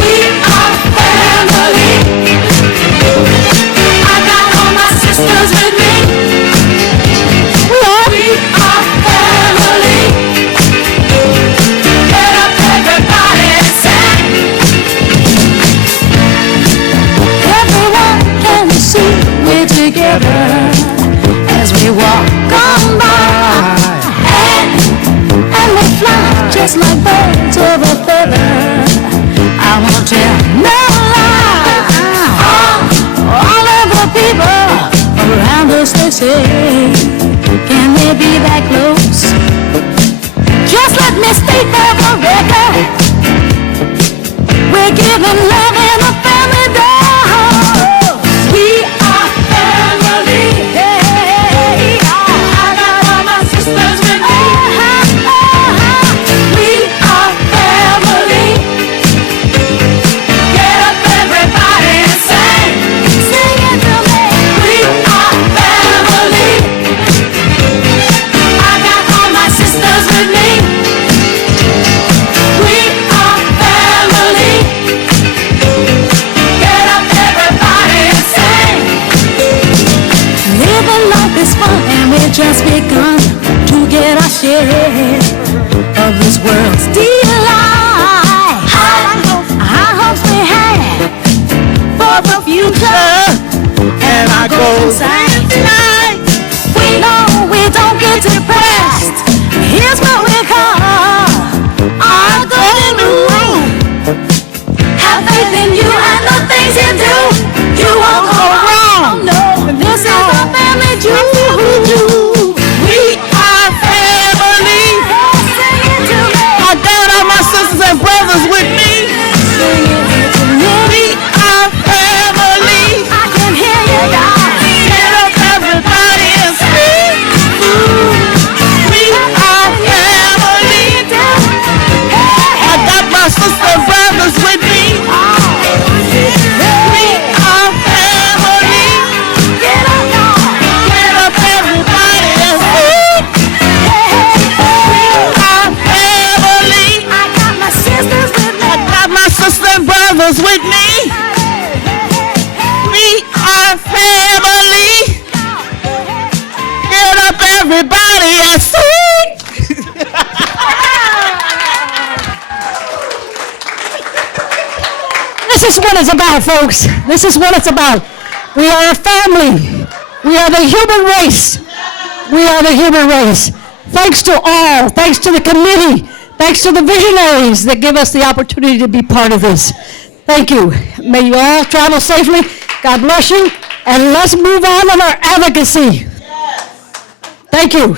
We are family. I got all my sisters with me. We are family. Get up, everybody, and sing. Everyone can see we're together as we walk on by, and we fly just like birds of a feather. I won't tell no lie. All of the people around us, they say, can we be that close? Just let me state for the record, we're giving love in a family dose. We are family. Hey, I got all my sisters with me. We are family. Get up, everybody, and sing. Sing it to me. We are family. I got all my sisters with me. We are family. Get up, everybody, and sing. Living life is fun, and we've just begun to get our share of this world's delight. High hopes we have for the future, and our goals and tonight. We know we don't get depressed. Here's what we call our golden rule. Have faith in you and the things you do. You won't go wrong. No, this is a family jewel. We are family. Sing it to me. I got all my sisters and brothers with me. Sing it to me. We are family. I can hear you guys. Get up, everybody, and sing. We are family. I got my sisters and brothers with me. We are family. Get up, y'all. Get up, everybody, and sing. We are family. I got my sisters with me. I got my sisters and brothers with me. We are family. Get up, everybody, and sing. This is what it's about, folks. This is what it's about. We are a family. We are the human race. We are the human race. Thanks to all. Thanks to the committee. Thanks to the visionaries that give us the opportunity to be part of this. Thank you. May you all travel safely. God bless you. And let's move on with our advocacy. Thank you.